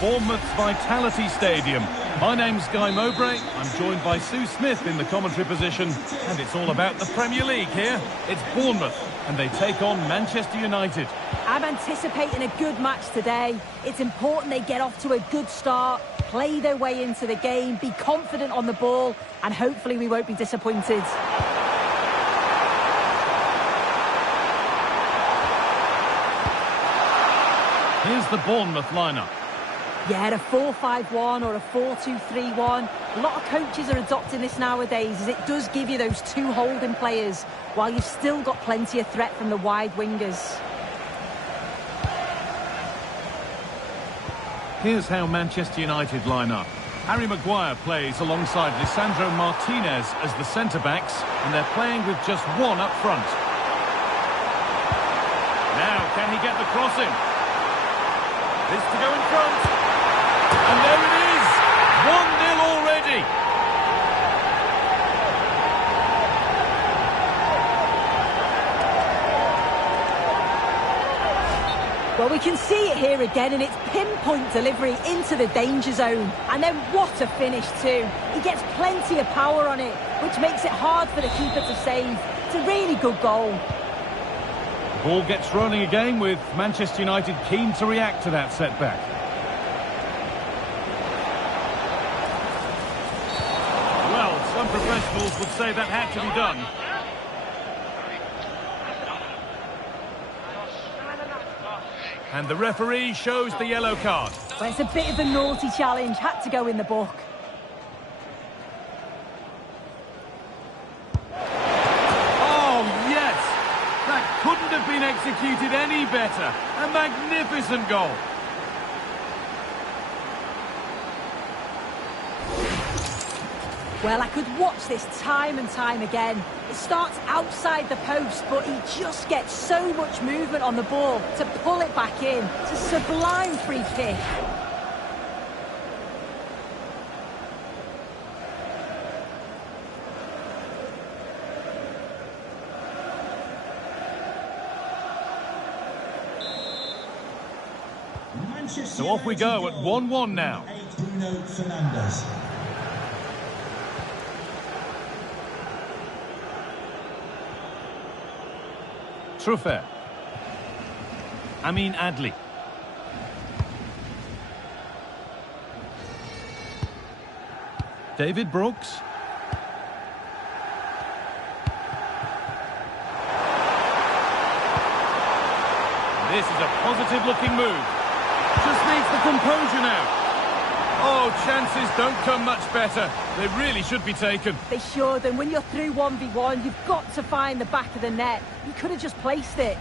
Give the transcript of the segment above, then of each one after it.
Bournemouth's Vitality Stadium. My name's Guy Mowbray. I'm joined by Sue Smith in the commentary position, and it's all about the Premier League here. It's Bournemouth, and they take on Manchester United. I'm anticipating a good match today. It's important they get off to a good start, play their way into the game, be confident on the ball, and hopefully we won't be disappointed. Here's the Bournemouth lineup. Yeah, a 4-5-1 or a 4-2-3-1. A lot of coaches are adopting this nowadays, as it does give you those two holding players, while you've still got plenty of threat from the wide wingers. Here's how Manchester United line up. Harry Maguire plays alongside Lisandro Martinez as the centre-backs, and they're playing with just one up front. Now, can he get the cross in? This to go in front. And there it is! 1-0 already! Well, we can see it here again, and it's pinpoint delivery into the danger zone. And then what a finish too. He gets plenty of power on it, which makes it hard for the keeper to save. It's a really good goal. The ball gets rolling again with Manchester United keen to react to that setback. Well, some professionals would say that had to be done. And the referee shows the yellow card. Well, it's a bit of a naughty challenge, had to go in the book. Couldn't have been executed any better. A magnificent goal. Well, I could watch this time and time again. It starts outside the post, but he just gets so much movement on the ball to pull it back in. It's a sublime free kick. So off we go at 1-1 now. Bruno Fernandes. Truffert. Amin Adli. David Brooks. This is a positive looking move. Just needs the composure now. Oh, chances don't come much better. They really should be taken. They should, and when you're through 1v1, you've got to find the back of the net. You could have just placed it.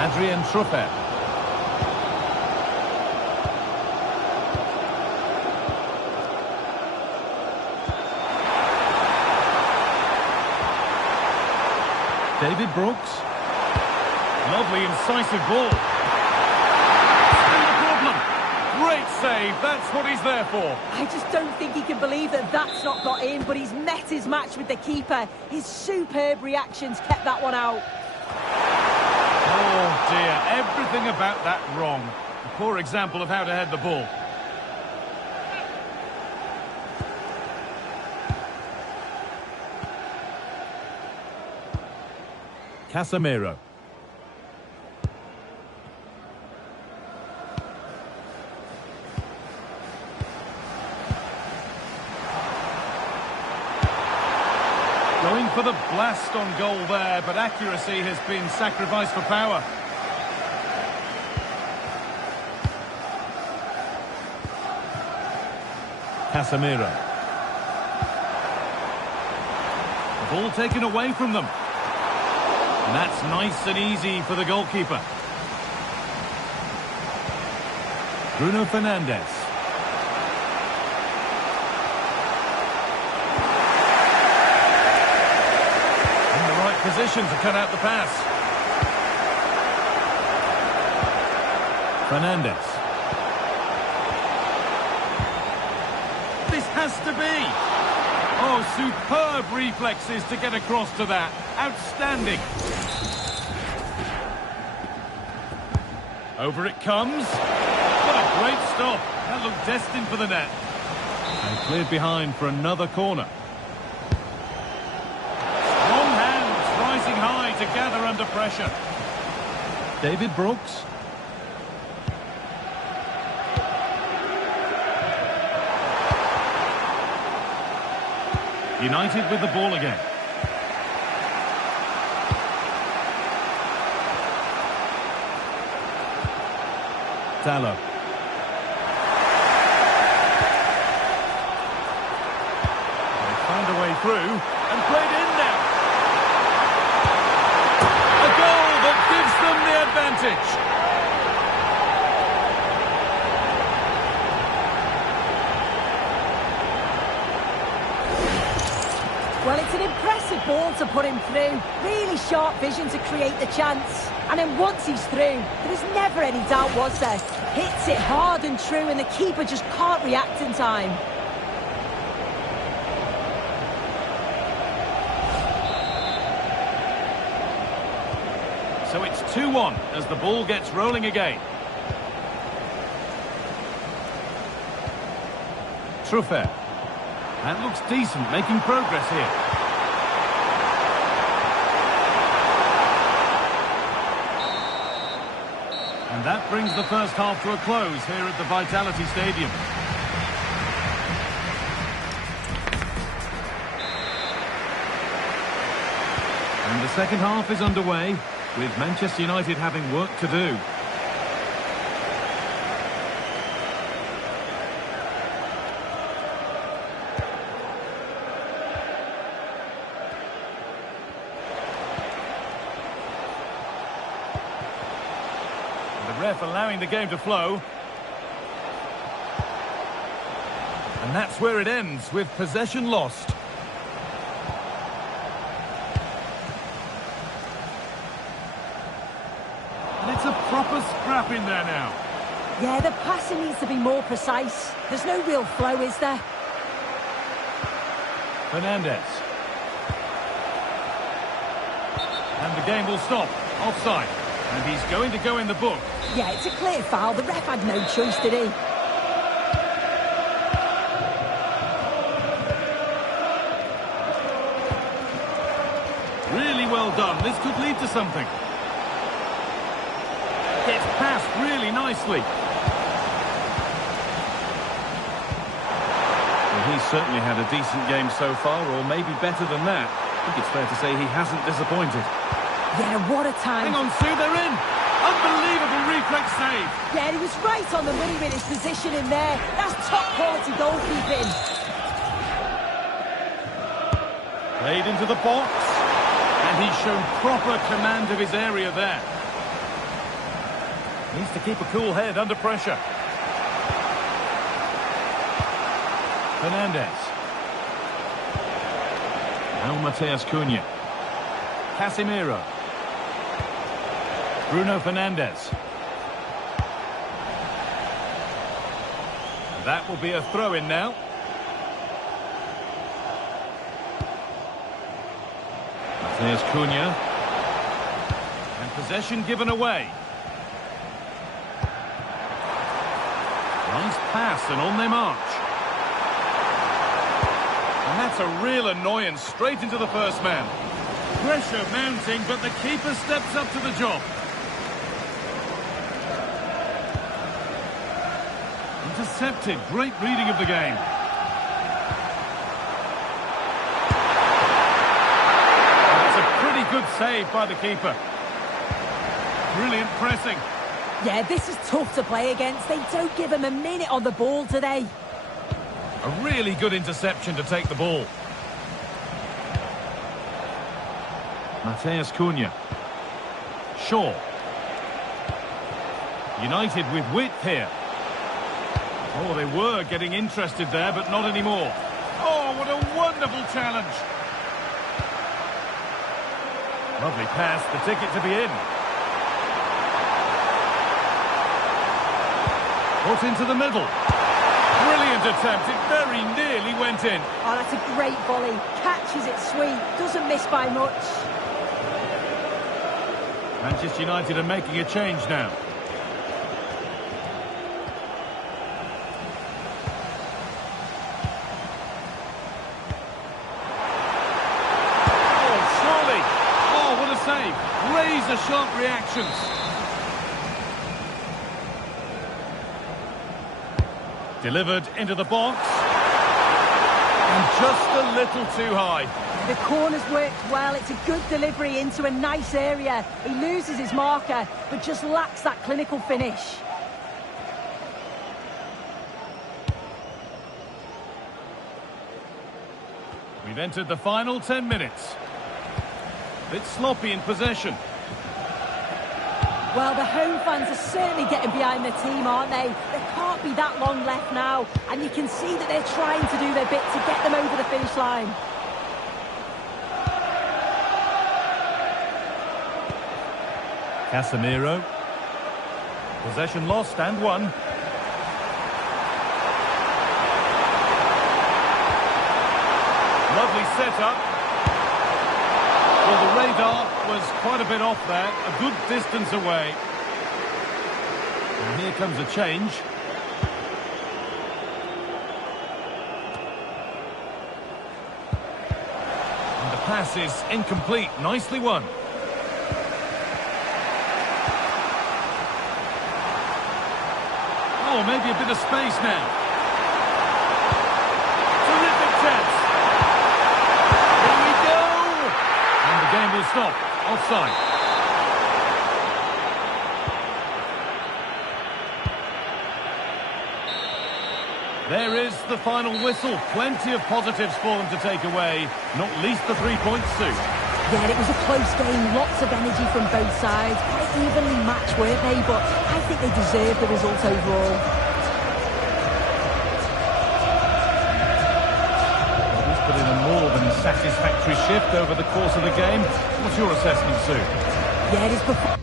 Adrien Truffert. David Brooks. Lovely, incisive ball. Still the problem. Great save, that's what he's there for. I just don't think he can believe that that's not got in, but he's met his match with the keeper. His superb reactions kept that one out. Oh dear, everything about that wrong. A poor example of how to head the ball. Casemiro. Going for the blast on goal there, but accuracy has been sacrificed for power. Casemiro. The ball taken away from them. And that's nice and easy for the goalkeeper. Bruno Fernandes. In the right position to cut out the pass. Fernandes. This has to be. Oh, superb reflexes to get across to that. Outstanding. Over it comes. What a great stop. That looked destined for the net. And cleared behind for another corner. Strong hands rising high to gather under pressure. David Brooks. United with the ball again. Dalot. They found a way through and played in now. A goal that gives them the advantage. Well, it's an impressive ball to put him through. Really sharp vision to create the chance. And then once he's through, there was never any doubt, was there? Hits it hard and true, and the keeper just can't react in time. So it's 2-1 as the ball gets rolling again. Truffert. That looks decent, making progress here. And that brings the first half to a close here at the Vitality Stadium. And the second half is underway, with Manchester United having work to do. Ref allowing the game to flow. And that's where it ends, with possession lost. And it's a proper scrap in there now. Yeah, the passing needs to be more precise. There's no real flow, is there? Fernandes. And the game will stop. Offside. And he's going to go in the book. Yeah, it's a clear foul. The ref had no choice, did he? Really well done. This could lead to something. Gets passed really nicely. Well, he's certainly had a decent game so far, or maybe better than that. I think it's fair to say he hasn't disappointed. Yeah, what a time. Hang on, Sue, they're in. Unbelievable reflex save. Yeah, he was right on the money with his position in there. That's top-quality goalkeeping. Played into the box. And he's shown proper command of his area there. Needs to keep a cool head under pressure. Fernandes. Now Matheus Cunha. Casemiro. Bruno Fernandes. That will be a throw-in now. Matheus Cunha. And possession given away. Nice pass and on they march. And that's a real annoyance straight into the first man. Pressure mounting, but the keeper steps up to the job. Intercepted. Great reading of the game. That's a pretty good save by the keeper. Brilliant pressing. Yeah, this is tough to play against. They don't give him a minute on the ball today. A really good interception to take the ball. Matheus Cunha. Shaw. United with width here. Oh, they were getting interested there, but not anymore. Oh, what a wonderful challenge. Lovely pass, the ticket to be in. Put into the middle. Brilliant attempt. It very nearly went in. Oh, that's a great volley. Catches it sweet. Doesn't miss by much. Manchester United are making a change now. Oh, surely. Oh, what a save. Razor-sharp reactions. Delivered into the box. And just a little too high. The corner's worked well. It's a good delivery into a nice area. He loses his marker, but just lacks that clinical finish. We've entered the final 10 minutes. Bit sloppy in possession. Well, the home fans are certainly getting behind the team, aren't they? There can't be that long left now, and you can see that they're trying to do their bit to get them over the finish line. Casemiro. Possession lost and won. Lovely setup. Well, the radar was quite a bit off there, a good distance away. And here comes a change. And the pass is incomplete, nicely won. Oh, maybe a bit of space now. Terrific chance. Here we go. And the game will stop. Offside. There is the final whistle. Plenty of positives for them to take away. Not least the 3 points, Sue. Yeah, it was a close game, lots of energy from both sides, quite evenly matched, weren't they? But I think they deserved the result overall. Well, he's put in a more than satisfactory shift over the course of the game. What's your assessment, Sue? Yeah, it is performance.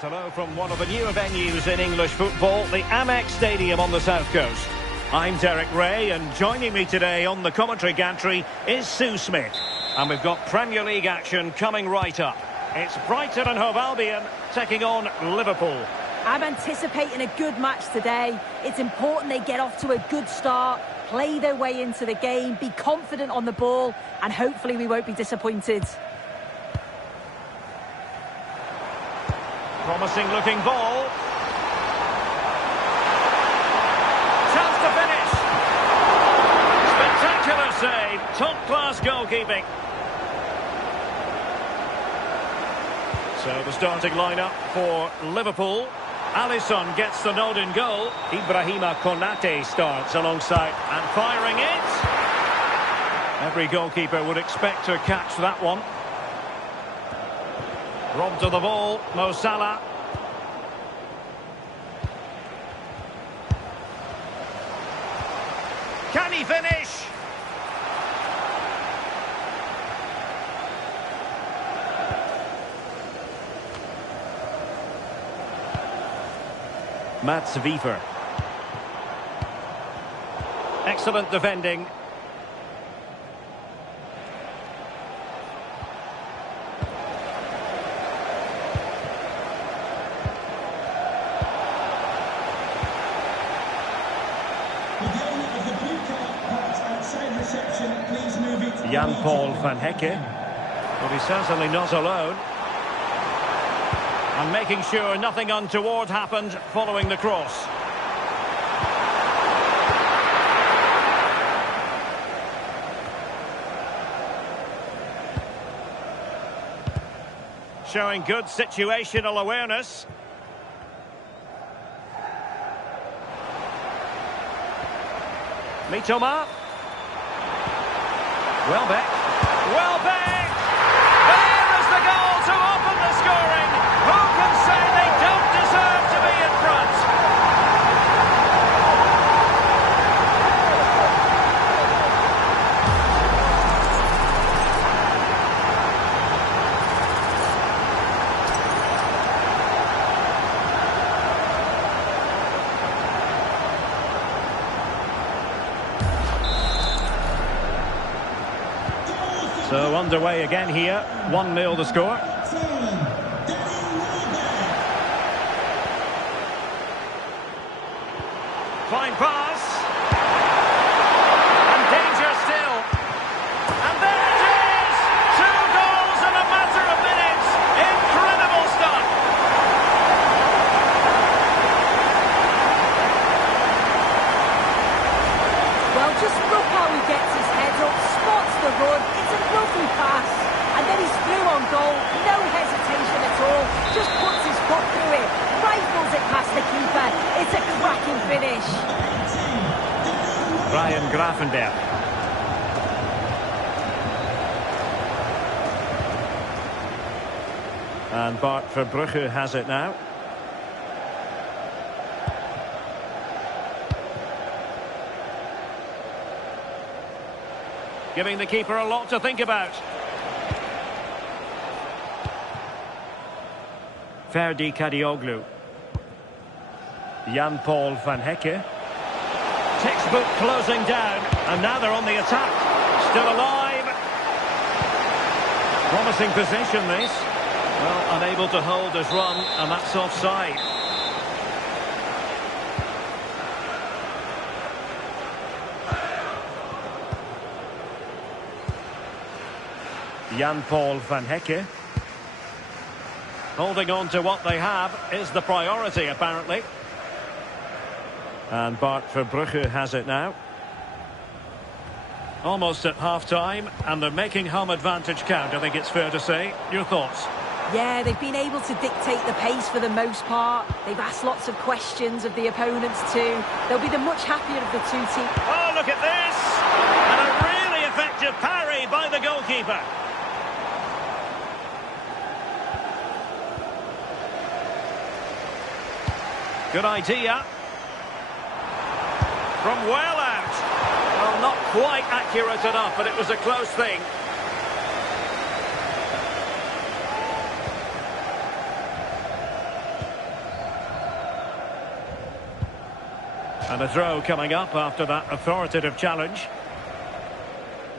Hello from one of the newer venues in English football, the Amex Stadium on the South Coast. I'm Derek Ray, and joining me today on the commentary gantry is Sue Smith. And we've got Premier League action coming right up. It's Brighton and Hove Albion taking on Liverpool. I'm anticipating a good match today. It's important they get off to a good start, play their way into the game, be confident on the ball, and hopefully we won't be disappointed. Promising looking ball. Chance to finish. Spectacular save. Top class goalkeeping. So the starting lineup for Liverpool. Alisson gets the nod in goal. Ibrahima Konate starts alongside and firing it. Every goalkeeper would expect to catch that one. Robbed to the ball, Mo Salah. Can he finish? Mats Wiever. Excellent defending. Jan-Paul van Hecke. Well, he's certainly not alone. And making sure nothing untoward happened following the cross. showing good situational awareness. Mitoma. Welbeck. Welbeck! There is the goal to open the scoring. Who can say they don't deserve to be in front? So underway again here, 1-0 the score. Fine pass. And danger still. And there it is! 2 goals in a matter of minutes. Incredible stuff. Well, just look how he gets his head up, spots the run. It's a lovely pass. And then he's through on goal. No hesitation at all. Just puts his foot through it. Rifles it past the keeper. It's a cracking finish. Ryan Gravenberch. And Bart Verbrugge has it now. Giving the keeper a lot to think about. Ferdi Kadioglu. Jan-Paul van Hecke. Textbook closing down, and now they're on the attack. Still alive. Promising possession, this. Well, unable to hold his run, and that's offside. Jan-Paul van Hecke. Holding on to what they have is the priority, apparently. And Bart Verbrugge has it now. Almost at half-time, and they're making home advantage count, I think it's fair to say. Your thoughts? Yeah, they've been able to dictate the pace for the most part. They've asked lots of questions of the opponents too. They'll be the much happier of the two teams. Oh, look at this! And a really effective parry by the goalkeeper. Good idea. From well out. Well, not quite accurate enough, but it was a close thing. And a throw coming up after that authoritative challenge.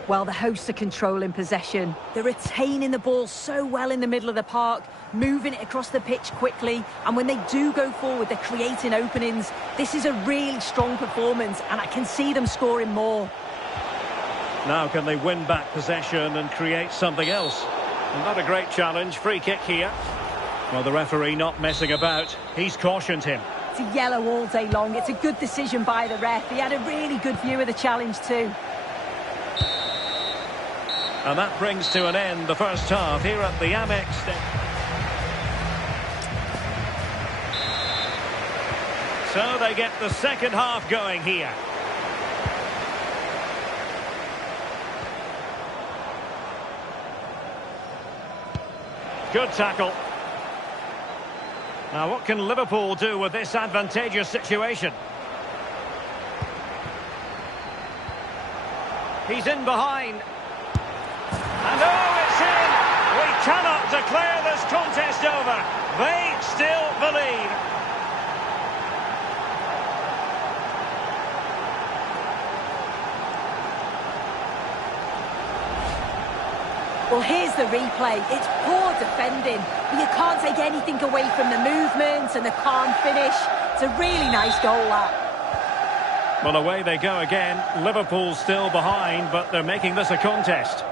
Well, the hosts are controlling possession. They're retaining the ball so well in the middle of the park, moving it across the pitch quickly, and when they do go forward, they're creating openings. This is a really strong performance, and I can see them scoring more. Now can they win back possession and create something else? And not a great challenge. Free kick here. Well, the referee not messing about. He's cautioned him. It's a yellow all day long. It's a good decision by the ref. He had a really good view of the challenge too. And that brings to an end the first half here at the Amex Stadium. So they get the second half going here. Good tackle. Now what can Liverpool do with this advantageous situation? He's in behind. And oh, it's in! We cannot declare this contest over. They still believe. Well, here's the replay. It's poor defending, but you can't take anything away from the movement and the calm finish. It's a really nice goal, that. Well, away they go again. Liverpool still behind, but they're making this a contest.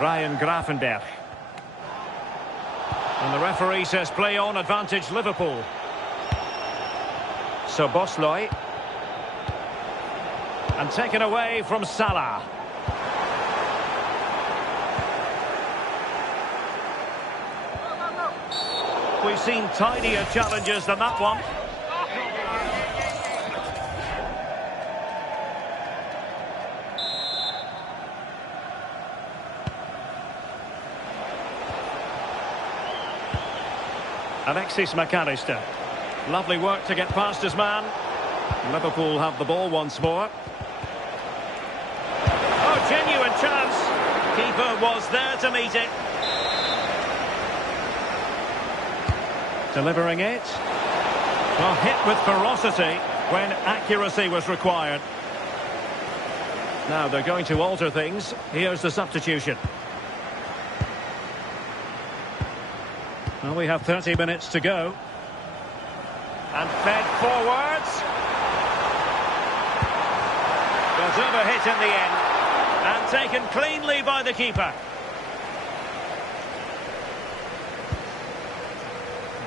Ryan Gravenberch. And the referee says play on, advantage Liverpool. So Bosley. And taken away from Salah. We've seen tidier challenges than that one. Alexis Mac Allister. Lovely work to get past his man. Liverpool have the ball once more. Oh, genuine chance. Keeper was there to meet it. Delivering it. Well, hit with ferocity when accuracy was required. Now they're going to alter things. Here's the substitution. Well, we have 30 minutes to go. And fed forwards. Was overhit in the end. And taken cleanly by the keeper.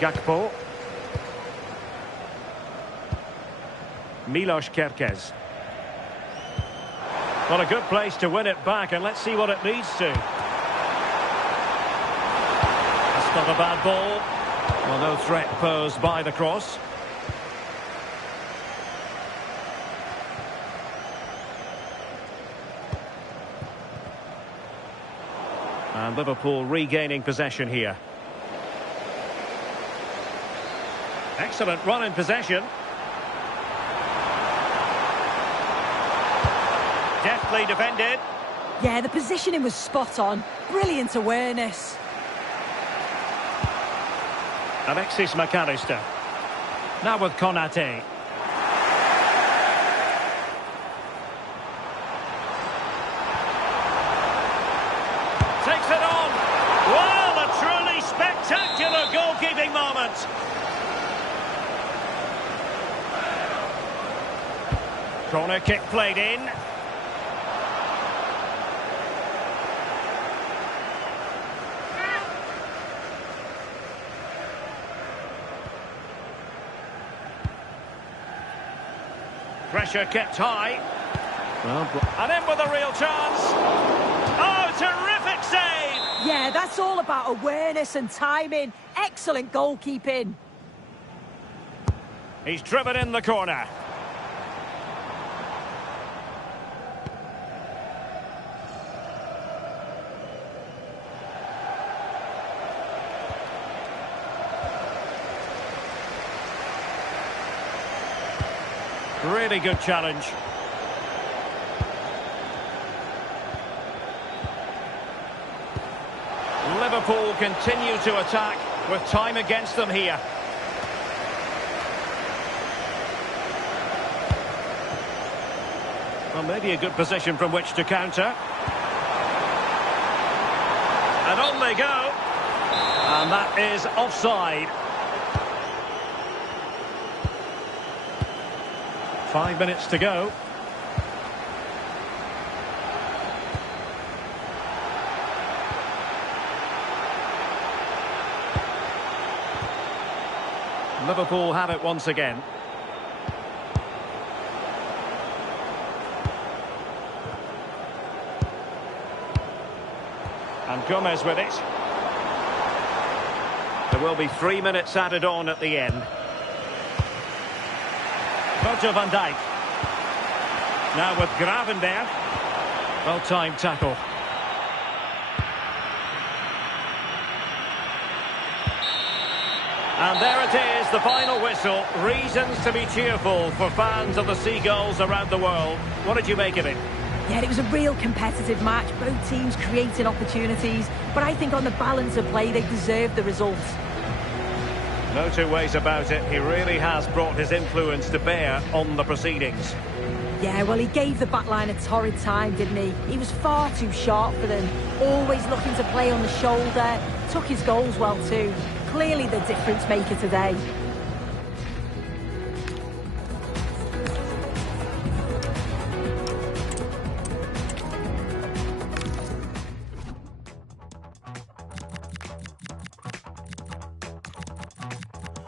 Gakpo. Milos Kerkez. Well, a good place to win it back, and let's see what it leads to. That's not a bad ball. Well, no threat posed by the cross. And Liverpool regaining possession here. Excellent run in possession. Deftly defended. Yeah, the positioning was spot on. Brilliant awareness. Alexis Mac Allister. Now with Konate. Takes it on. Well, a truly spectacular goalkeeping moment. Corner kick played in. Pressure kept high. And in with a real chance. Oh, terrific save! Yeah, that's all about awareness and timing. Excellent goalkeeping. He's driven in the corner. Really good challenge. Liverpool continue to attack with time against them here. Well, maybe a good position from which to counter. And on they go. And that is offside. 5 minutes to go. Liverpool have it once again. And Gomez with it. There will be 3 minutes added on at the end. Virgil van Dijk. Now with Gravenberg. Well-timed tackle. And there it is, the final whistle. Reasons to be cheerful for fans of the Seagulls around the world. What did you make of it? Yeah, it was a real competitive match. Both teams creating opportunities. But I think on the balance of play, they deserved the result. No two ways about it. He really has brought his influence to bear on the proceedings. Yeah, well, he gave the backline a torrid time, didn't he? He was far too sharp for them. Always looking to play on the shoulder. Took his goals well too. Clearly the difference maker today.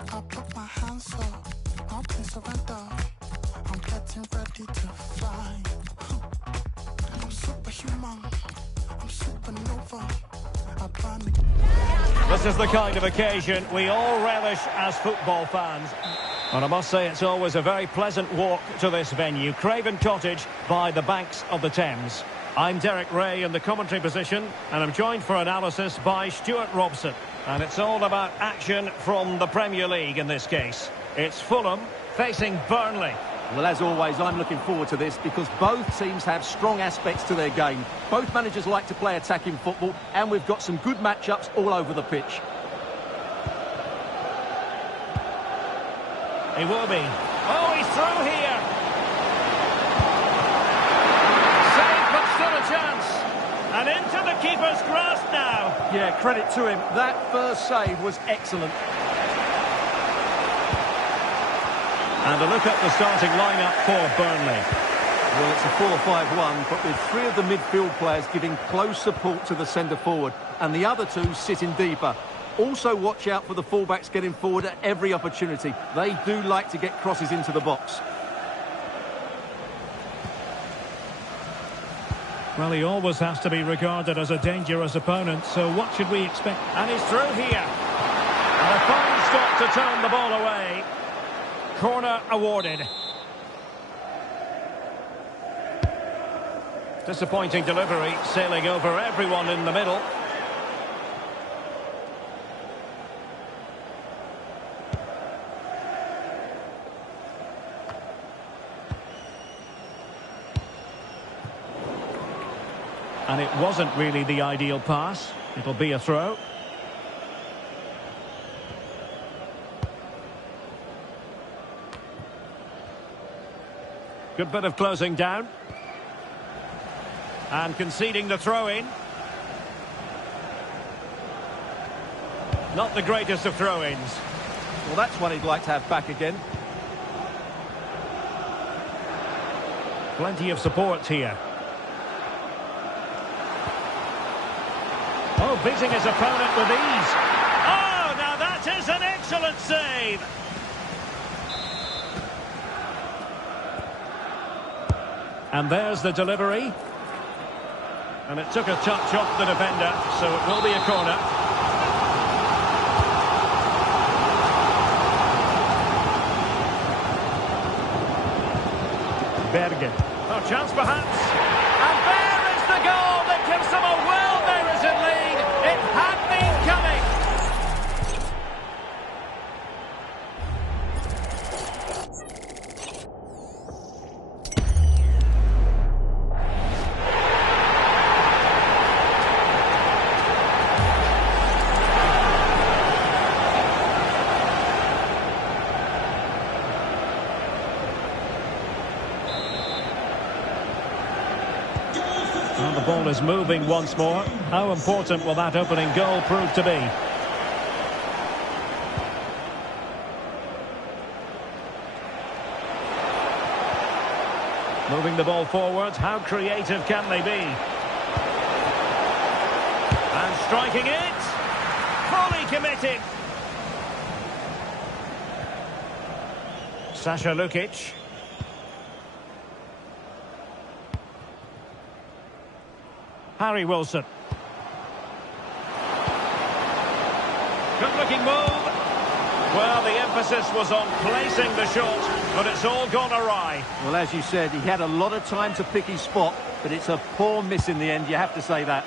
I put my hands up, no place surrender. I'm getting ready to fly. I'm superhuman. I'm supernova. I burn the This is the kind of occasion we all relish as football fans. And I must say it's always a very pleasant walk to this venue, Craven Cottage, by the banks of the Thames. I'm Derek Ray in the commentary position, and I'm joined for analysis by Stuart Robson. And it's all about action from the Premier League in this case. It's Fulham facing Burnley. Well, as always, I'm looking forward to this because both teams have strong aspects to their game. Both managers like to play attacking football, and we've got some good matchups all over the pitch. He will be. Oh, he's through here. Save, but still a chance. And into the keeper's grasp now. Yeah, credit to him. That first save was excellent. And a look at the starting lineup for Burnley. Well, it's a 4-5-1, but with three of the midfield players giving close support to the centre-forward, and the other two sitting deeper. Also watch out for the fullbacks getting forward at every opportunity. They do like to get crosses into the box. Well, he always has to be regarded as a dangerous opponent, so what should we expect? And he's through here. And a fine stop to turn the ball away. Corner awarded. Disappointing delivery, sailing over everyone in the middle. And it wasn't really the ideal pass. It'll be a throw. Good bit of closing down. And conceding the throw-in. Not the greatest of throw-ins. Well, that's one he'd like to have back again. Plenty of support here. Oh, beating his opponent with ease. Oh, now that is an excellent save. And there's the delivery. And it took a touch off the defender, so it will be a corner. Bergen. Oh, chance perhaps. And there is the goal that gives them a well-merited lead. It had been coming. Well, the ball is moving once more. How important will that opening goal prove to be? Moving the ball forward. How creative can they be? And striking it. Fully committed. Sasha Lukic. Harry Wilson. Good-looking move. Well, the emphasis was on placing the shot, but it's all gone awry. Well, as you said, he had a lot of time to pick his spot, but it's a poor miss in the end, you have to say that.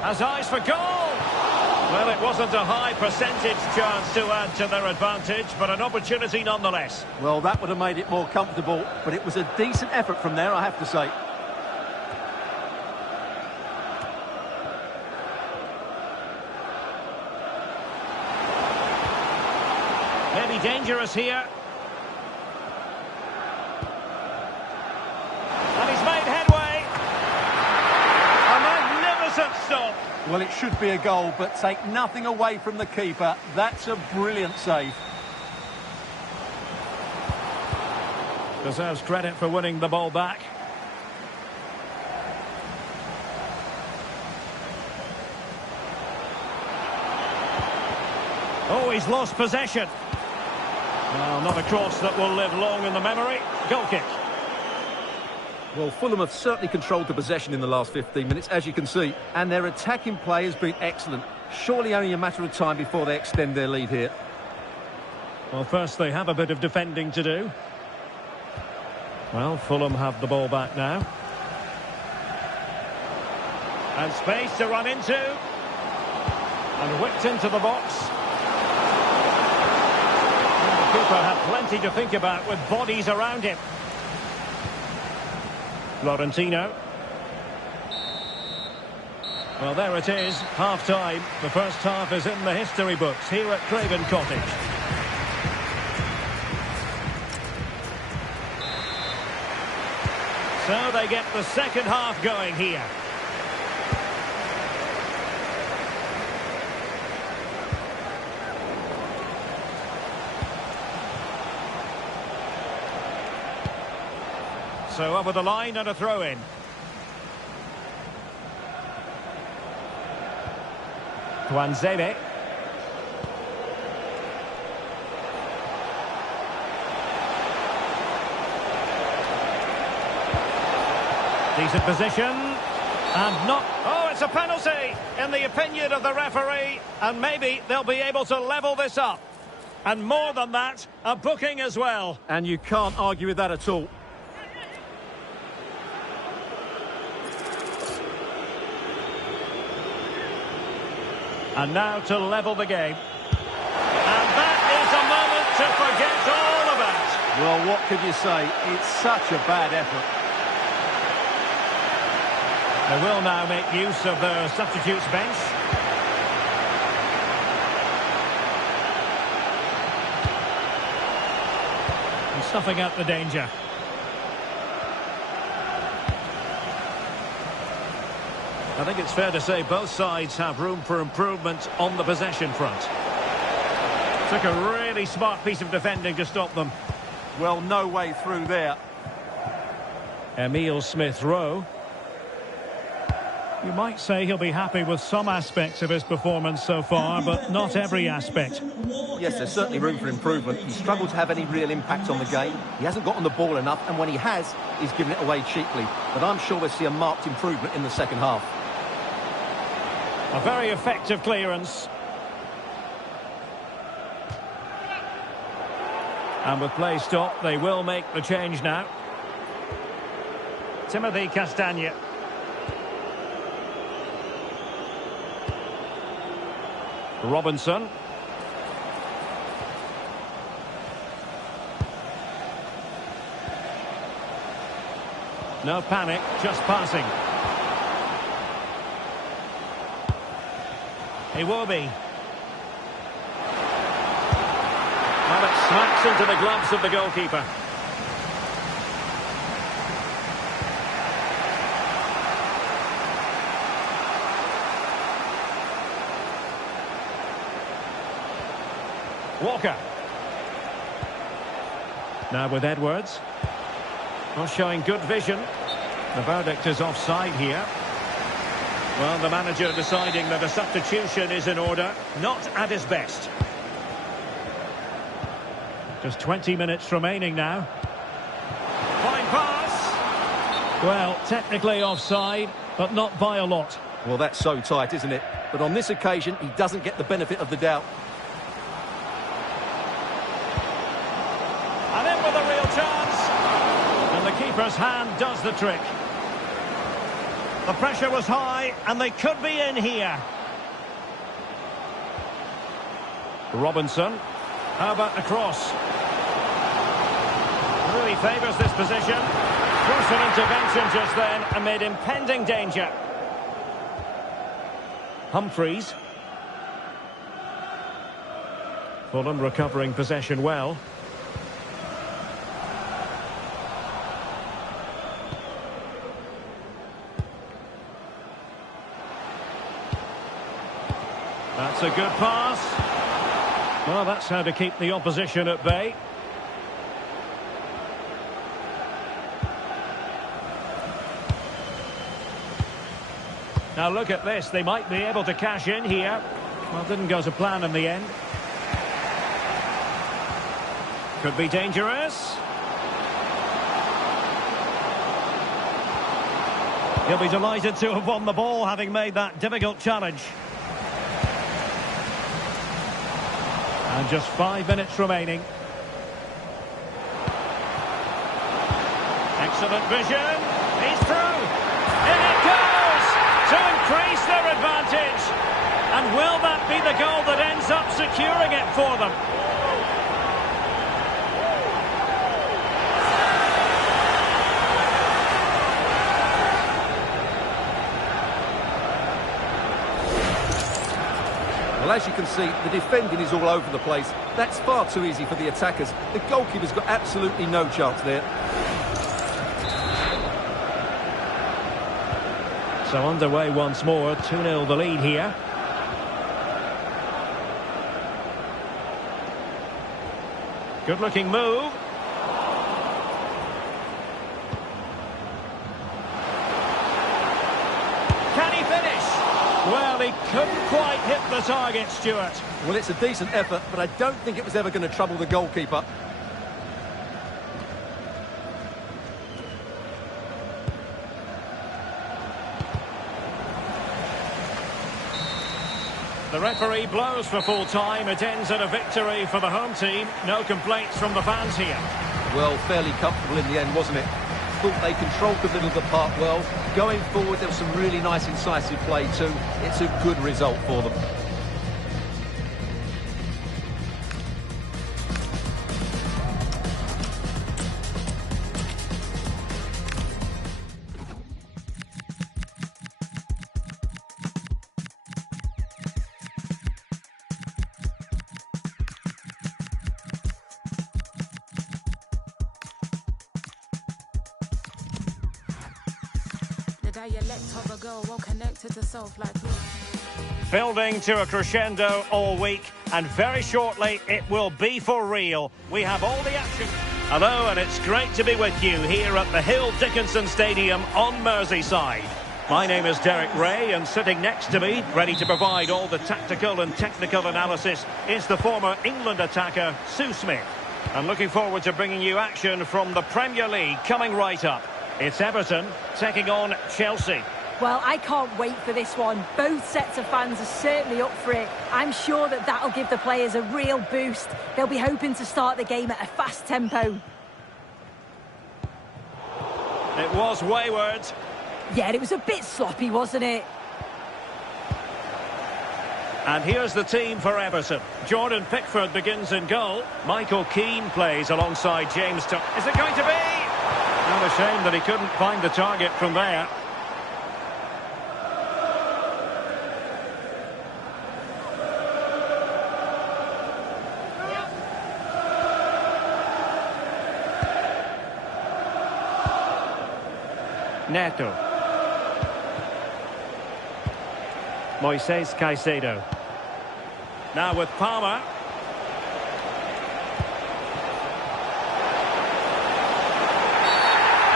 Has eyes for goal. Well, it wasn't a high percentage chance to add to their advantage, but an opportunity nonetheless. Well, that would have made it more comfortable, but it was a decent effort from there, I have to say. Maybe dangerous here. And he's made headway. A magnificent stop. Well, it should be a goal, but take nothing away from the keeper. That's a brilliant save. Deserves credit for winning the ball back. Oh, he's lost possession. Well, not a cross that will live long in the memory. Goal kick. Well, Fulham have certainly controlled the possession in the last 15 minutes, as you can see. And their attacking play has been excellent. Surely only a matter of time before they extend their lead here. Well, first they have a bit of defending to do. Well, Fulham have the ball back now. And space to run into. And whipped into the box. And the keeper had plenty to think about with bodies around him. Florentino. Well, there it is, half-time. The first half is in the history books here at Craven Cottage. So they get the second half going here. So over the line and a throw-in. Tuanzebe. Decent position. And not... Oh, it's a penalty in the opinion of the referee. And maybe they'll be able to level this up. And more than that, a booking as well. And you can't argue with that at all. And now to level the game. And that is a moment to forget all about. Well, what could you say? It's such a bad effort. They will now make use of their substitutes bench. And snuffing out the danger. I think it's fair to say both sides have room for improvement on the possession front. Took a really smart piece of defending to stop them. Well, no way through there. Emile Smith-Rowe. You might say he'll be happy with some aspects of his performance so far, but not every aspect. Yes, there's certainly room for improvement. He's struggled to have any real impact on the game. He hasn't gotten the ball enough, and when he has, he's given it away cheaply. But I'm sure we'll see a marked improvement in the second half. A very effective clearance. And with play stopped, they will make the change now. Timothy Castagne. Robinson. No panic, just passing. Iwobi. Well, it smacks into the gloves of the goalkeeper. Walker. Now with Edwards. Well, showing good vision. The verdict is offside here. Well, the manager deciding that a substitution is in order, not at his best. Just 20 minutes remaining now. Fine pass. Well, technically offside, but not by a lot. Well, that's so tight, isn't it? But on this occasion, he doesn't get the benefit of the doubt. And in with a real chance. And the keeper's hand does the trick. The pressure was high, and they could be in here. Robinson. How about the cross? Really favours this position. Crucial intervention just then amid impending danger. Humphreys. Fulham recovering possession well. That's a good pass. Well, that's how to keep the opposition at bay. Now look at this, they might be able to cash in here. Well, didn't go to plan in the end. Could be dangerous. He'll be delighted to have won the ball, having made that difficult challenge. And just 5 minutes remaining. Excellent vision. He's through. In it goes to increase their advantage. And will that be the goal that ends up securing it for them? Well, as you can see, the defending is all over the place. That's far too easy for the attackers. The goalkeeper's got absolutely no chance there. So underway once more, 2-0 the lead here. Good looking move. Can he finish? Well, he couldn't quite hit the target, Stuart. Well, it's a decent effort, but I don't think it was ever going to trouble the goalkeeper. The referee blows for full time. It ends in a victory for the home team. No complaints from the fans here. Well, fairly comfortable in the end, wasn't it? Thought they controlled the middle of the park well. Going forward, there was some really nice incisive play too. It's a good result for them. Dialect of a girl well connected to self like me. Building to a crescendo all week, and very shortly it will be for real. We have all the action. Hello, and it's great to be with you here at the Hill Dickinson Stadium on Merseyside. My name is Derek Ray, and sitting next to me, ready to provide all the tactical and technical analysis, is the former England attacker, Sue Smith. I'm looking forward to bringing you action from the Premier League coming right up. It's Everton taking on Chelsea. Well, I can't wait for this one. Both sets of fans are certainly up for it. I'm sure that that'll give the players a real boost. They'll be hoping to start the game at a fast tempo. It was wayward. Yeah, it was a bit sloppy, wasn't it? And here's the team for Everton. Jordan Pickford begins in goal. Michael Keane plays alongside James Is it going to be? Not a shame that he couldn't find the target from there. Neto. Moises Caicedo. Now with Palmer.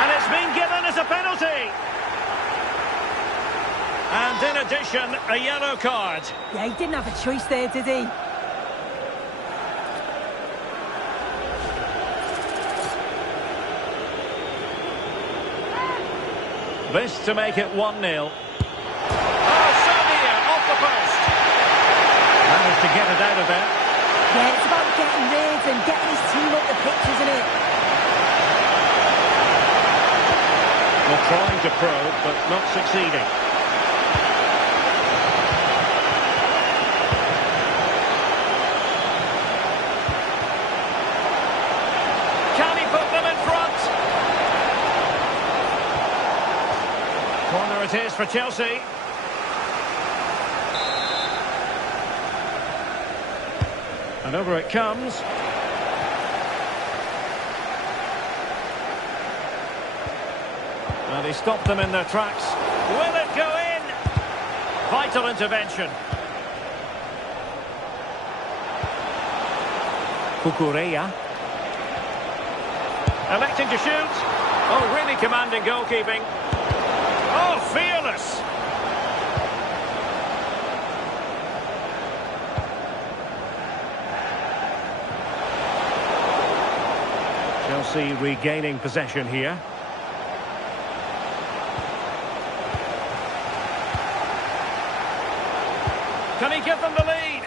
And it's been given as a penalty. And in addition, a yellow card. Yeah, he didn't have a choice there, did he? This to make it 1-0. Oh, Savia off the post. Managed to get it out of there. Yeah, it's about getting rid and getting his team up the pitch, isn't it? Well, trying to probe, but not succeeding. Can he put them in front? Corner it is for Chelsea. And over it comes. And he stopped them in their tracks. Will it go in? Vital intervention. Cucurella. Electing to shoot. Oh, really commanding goalkeeping. Oh, fearless. Chelsea regaining possession here. Can he give them the lead?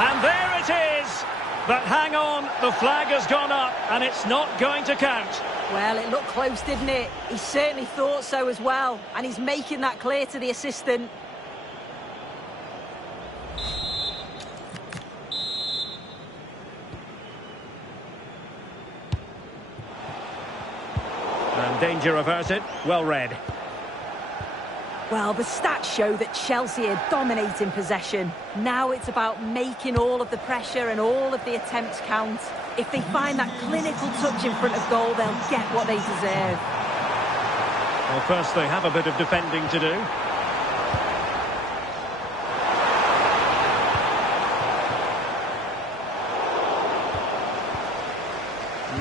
And there it is! But hang on, the flag has gone up and it's not going to count. Well, it looked close, didn't it? He certainly thought so as well, and he's making that clear to the assistant. And danger averted, well read. Well, the stats show that Chelsea are dominating possession. Now it's about making all of the pressure and all of the attempts count. If they find that clinical touch in front of goal, they'll get what they deserve. Well, first they have a bit of defending to do.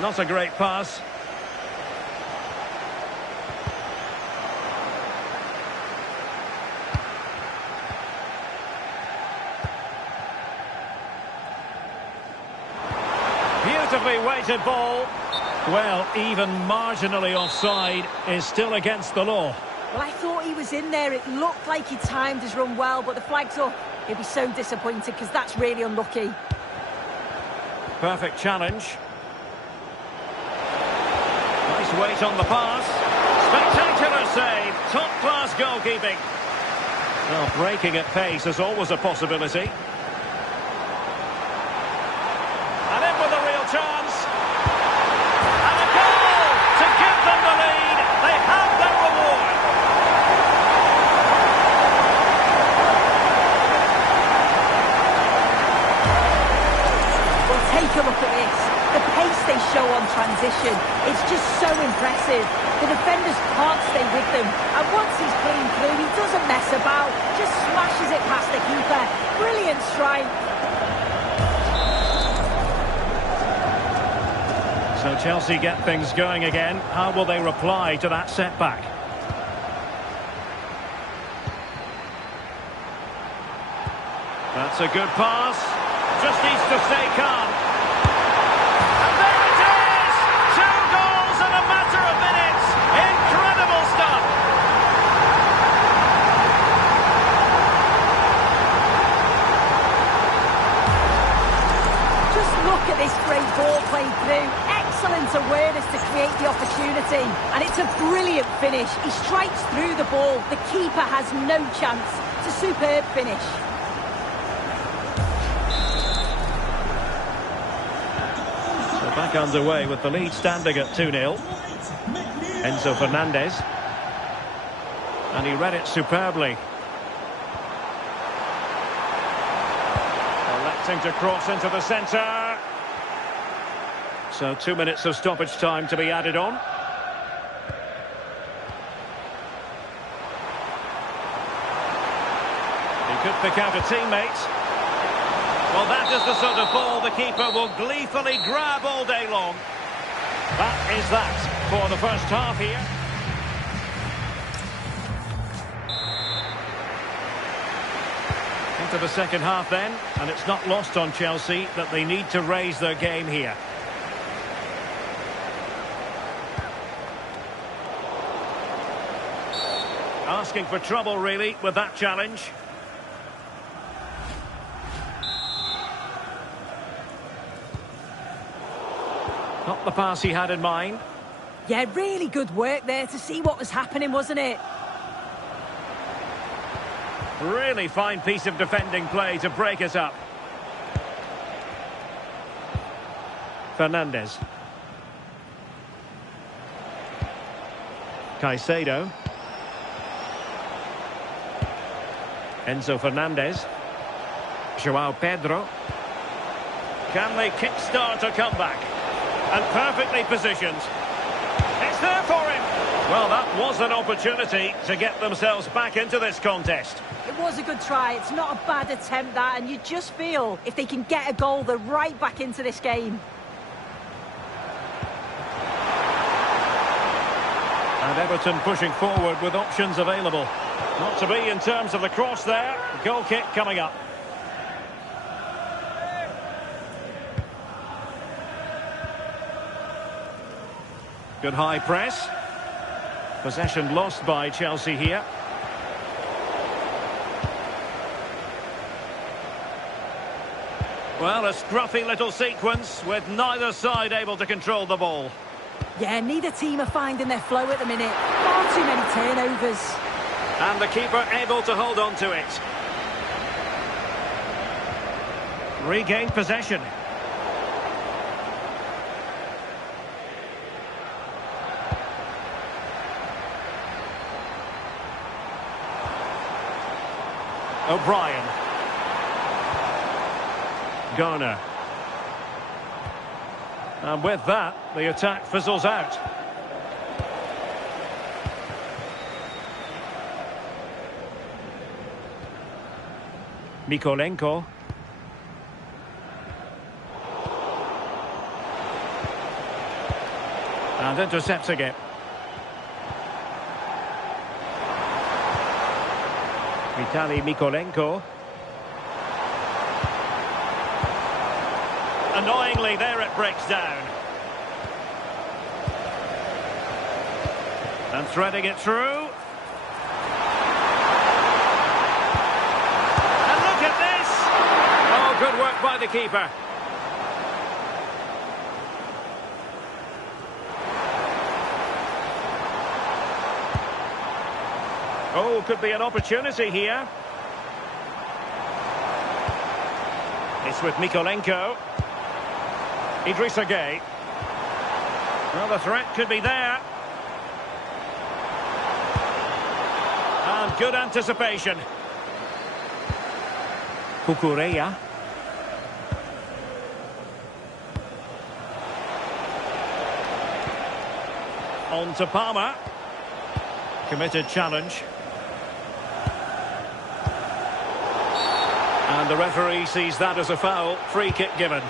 Not a great pass. Beautifully weighted ball. Well, even marginally offside is still against the law. Well, I thought he was in there. It looked like he timed his run well, but the flag's up. He'll be so disappointed because that's really unlucky. Perfect challenge. Nice weight on the pass. Spectacular save. Top-class goalkeeping. Well, breaking at pace is always a possibility. And in with a real chance. And a goal to give them the lead. They have their reward. Well, take a look at this. The pace they show on transition, it's just so impressive. The defenders can't stay with them. And once he's clean through, he doesn't mess about. Just smashes it past the keeper. Brilliant strike. So Chelsea get things going again. How will they reply to that setback? That's a good pass. Just needs to stay calm. And there it is! 2 goals in a matter of minutes. Incredible stuff. Just look at this great ball played through. Excellent awareness to create the opportunity. And it's a brilliant finish. He strikes through the ball. The keeper has no chance. It's a superb finish. So back underway with the lead standing at 2-0. Enzo Fernandez. And he read it superbly. Electing to cross into the centre. So 2 minutes of stoppage time to be added on. He could pick out a teammate. Well, that is the sort of ball the keeper will gleefully grab all day long. That is that for the first half here. Into the second half then, and it's not lost on Chelsea that they need to raise their game here. Asking for trouble, really, with that challenge. Not the pass he had in mind. Yeah, really good work there to see what was happening, wasn't it? Really fine piece of defending play to break it up. Fernandez. Caicedo. Enzo Fernandez. João Pedro. Can they kickstart a comeback? And perfectly positioned. It's there for him. Well, that was an opportunity to get themselves back into this contest. It was a good try. It's not a bad attempt, that, and you just feel if they can get a goal, they're right back into this game. And Everton pushing forward with options available. Not to be in terms of the cross there. Goal kick coming up. Good high press. Possession lost by Chelsea here. Well, a scruffy little sequence with neither side able to control the ball. Yeah, neither team are finding their flow at the minute. Far too many turnovers. And the keeper able to hold on to it. Regained possession. O'Brien. Garner. And with that, the attack fizzles out. Mykolenko. And intercepts again. Vitaly Mykolenko. Annoyingly, there it breaks down. And threading it through. And look at this! Oh, good work by the keeper. Oh, could be an opportunity here. It's with Mykolenko. Idrissa Gueye. Well, the threat could be there. And good anticipation. Cucurella. On to Palmer. Committed challenge. And the referee sees that as a foul. Free kick given.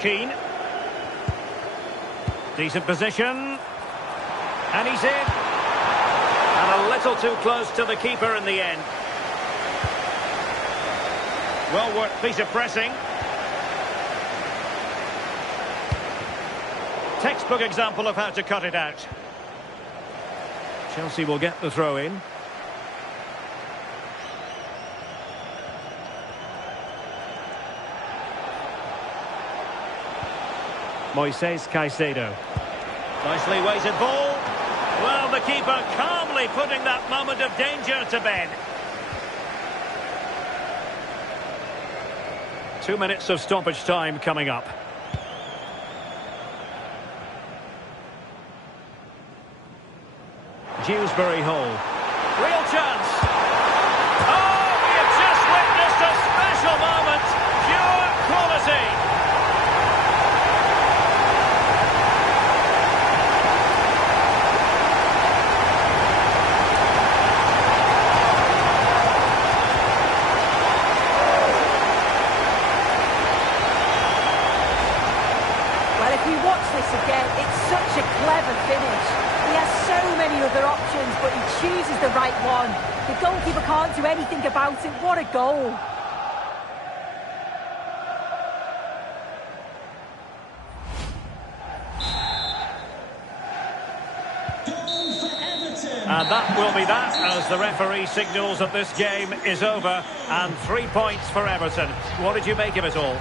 Keane. Decent position. And he's in. And a little too close to the keeper in the end. Well worked piece of pressing. Textbook example of how to cut it out. Chelsea will get the throw in. Moises Caicedo. Nicely weighted ball. Well, the keeper calmly putting that moment of danger to bed. 2 minutes of stoppage time coming up. Dewsbury Hall. Real chance. Oh, we have just witnessed a special moment. Pure quality. Well, if we watch this again, it's such a clever finish. He has so many other options, but he chooses the right one. The goalkeeper can't do anything about it. What a goal. Goal for Everton. And that will be that as the referee signals that this game is over. And 3 points for Everton. What did you make of it all?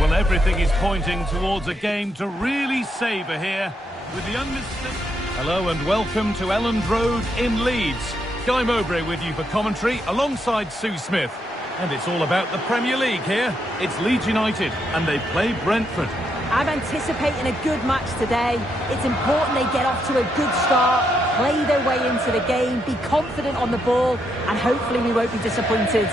Well, everything is pointing towards a game to really savour here with the unmistakable... Hello and welcome to Elland Road in Leeds. Guy Mowbray with you for commentary alongside Sue Smith. And it's all about the Premier League here. It's Leeds United and they play Brentford. I'm anticipating a good match today. It's important they get off to a good start, play their way into the game, be confident on the ball, and hopefully we won't be disappointed.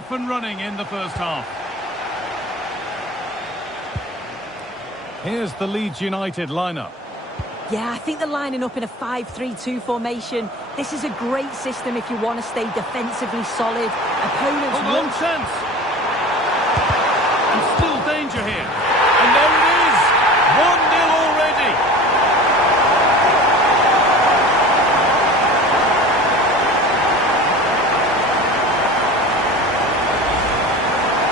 off and running in the first half. Here's the Leeds United lineup. Yeah, I think they're lining up in a 5-3-2 formation. This is a great system if you want to stay defensively solid. Opponents Long chance. And still danger here. And there it is. 1-0 already.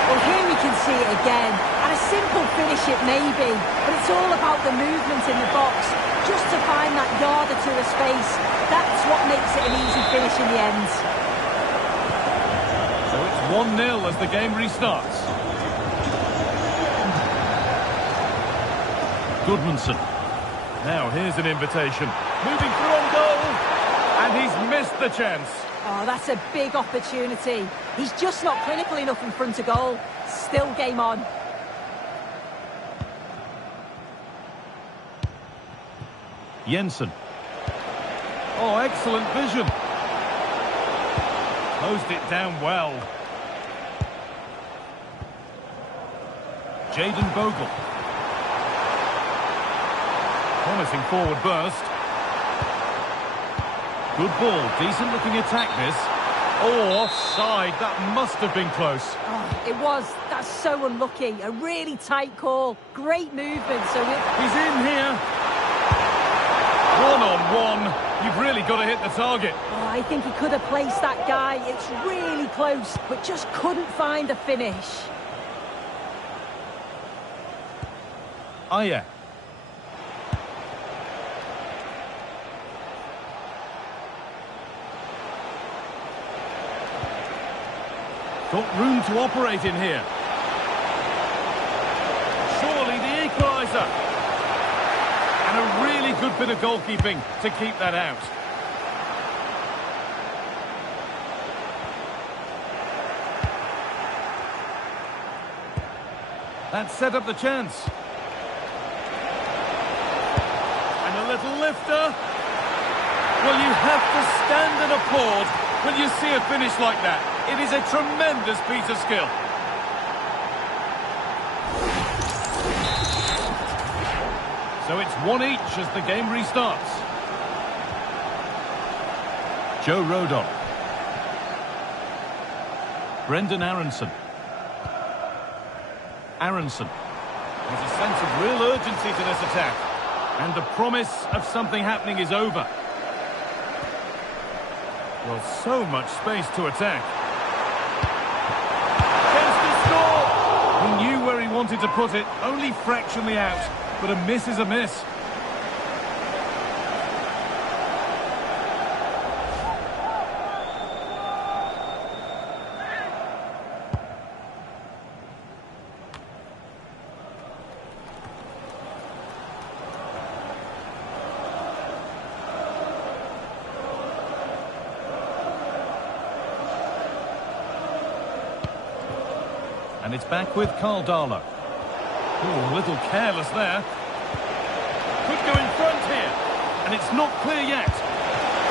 Well, here we can see it again. And a simple finish it may be, but it's all about the movement in the box. Just to find that yard or two of space. That's what makes it an easy finish in the end. So it's 1-0 as the game restarts. Goodmanson. Now here's an invitation. Moving through on goal. And he's missed the chance. Oh, that's a big opportunity. He's just not clinical enough in front of goal. Still game on. Jensen. Oh, excellent vision. Closed it down well. Jayden Bogle. Promising forward burst. Good ball. Decent looking attack this. Oh, offside. That must have been close. Oh, it was. That's so unlucky. A really tight call. Great movement. So He's in here. One-on-one. You've really got to hit the target. Oh, I think he could have placed that guy. It's really close, but just couldn't find a finish. Ayer. Got room to operate in here. Surely the equaliser. And a really good bit of goalkeeping to keep that out. That set up the chance. And a little lifter. Well, you have to stand and applaud when you see a finish like that. It is a tremendous piece of skill. So it's 1 each as the game restarts. Joe Rodon. Brendan Aronson. Aronson. There's a sense of real urgency to this attack. And the promise of something happening is over. Well, so much space to attack. Chance to score! He knew where he wanted to put it, only fractionally out. But a miss is a miss. And it's back with Carl Darlow. Oh, a little careless there. Could go in front here. And it's not clear yet.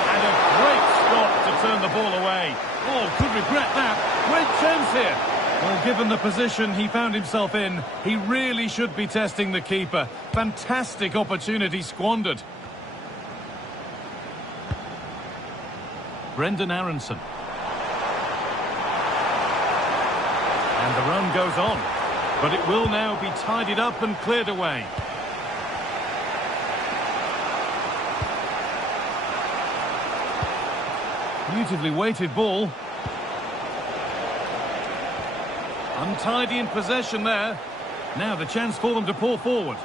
And a great stop to turn the ball away. Oh, could regret that. Great chance here. Well, given the position he found himself in, he really should be testing the keeper. Fantastic opportunity squandered. Brendan Aronson. And the run goes on. But it will now be tidied up and cleared away. Beautifully weighted ball. Untidy in possession there. Now the chance for them to pour forward.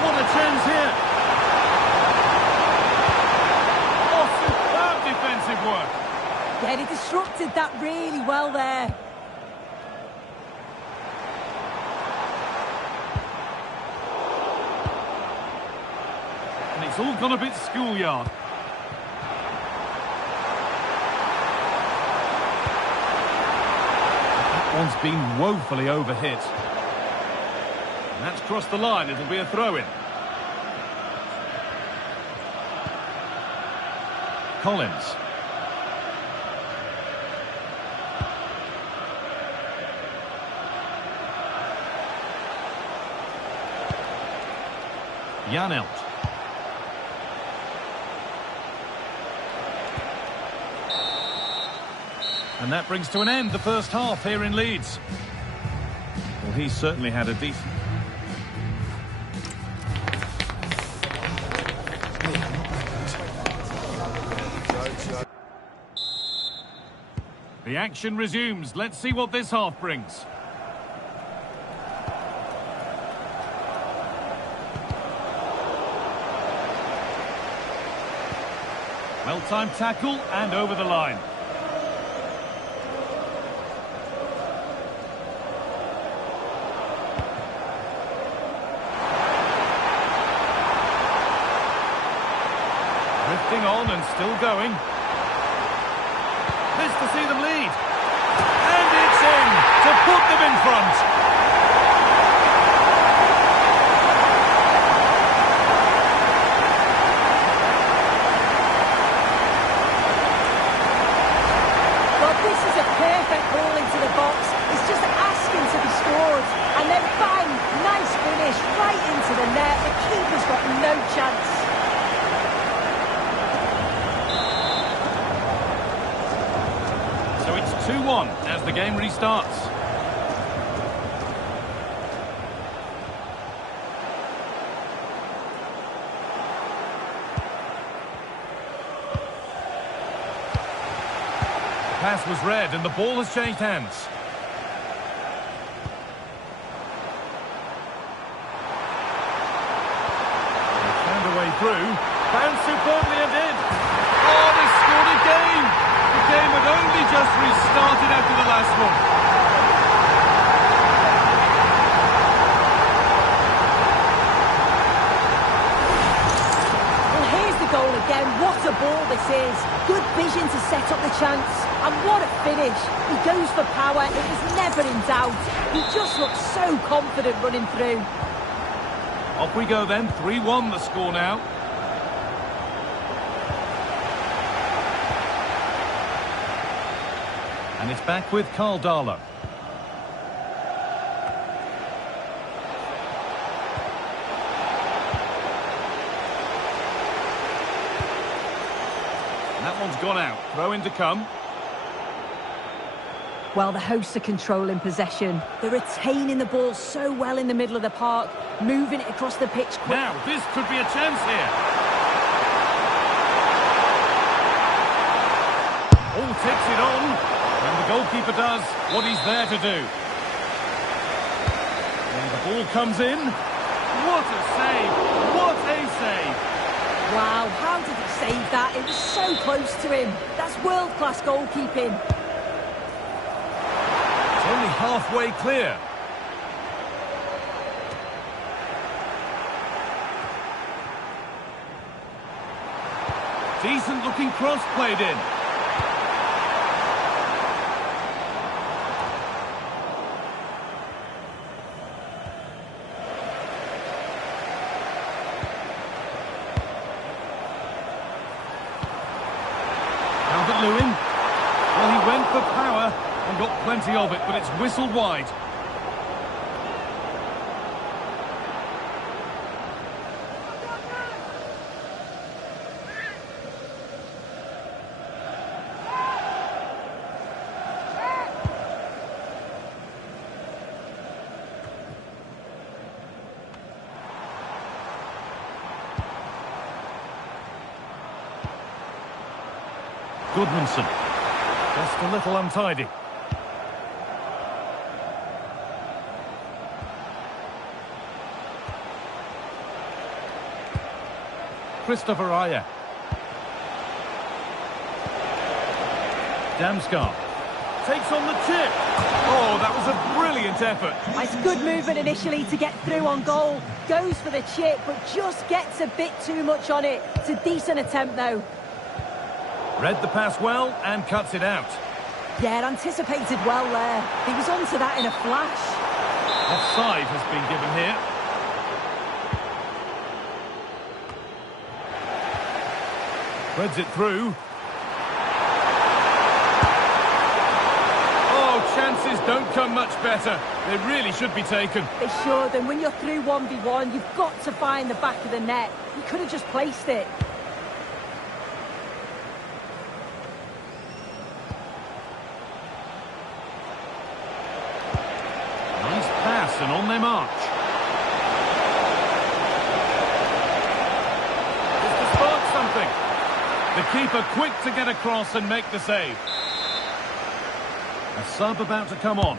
What a chance here. Oh, superb defensive work. Yeah, he disrupted that really well there. And it's all gone a bit schoolyard. That one's been woefully overhit. And that's crossed the line. It'll be a throw-in. Collins. Janelt. And that brings to an end the first half here in Leeds. Well, he's certainly had a decent... The action resumes. Let's see what this half brings. Well-timed tackle and over the line. Drifting on and still going. This to see them lead. And it's in to put them in front. Perfect ball into the box. It's just asking to be scored. And then bang! Nice finish right into the net. The keeper's got no chance. So it's 2-1 as the game restarts. Pass was read and the ball has changed hands. They found a way through. Found superbly and did. Oh, they scored again. The game had only just restarted after the last one. Goal again. What a ball this is. Good vision to set up the chance. And what a finish. He goes for power. It was never in doubt. He just looks so confident running through. Off we go then. 3-1 the score now. And it's back with Carl Darlow. That one's gone out. Throw in to come. Well, the hosts are controlling possession. They're retaining the ball so well in the middle of the park, moving it across the pitch quick. Now, this could be a chance here. All takes it on. And the goalkeeper does what he's there to do. And the ball comes in. What a save! What a save! Wow, how did he save that? It was so close to him. That's world-class goalkeeping. It's only halfway clear. Decent-looking cross played in. Lewin. Well, he went for power and got plenty of it, but it's whistled wide. Goodmanson, just a little untidy. Christopher Ajer. Damsgaard takes on the tip. Oh, that was a brilliant effort. It's good movement initially to get through on goal. Goes for the chip, but just gets a bit too much on it. It's a decent attempt, though. Read the pass well and cuts it out. Yeah, anticipated well there. He was onto that in a flash. Offside has been given here. Threads it through. done much better. They really should be taken. They should, and when you're through 1v1, you've got to find the back of the net. You could have just placed it. Nice pass, and on they march. Just to spark something. The keeper quick to get across and make the save. A sub about to come on.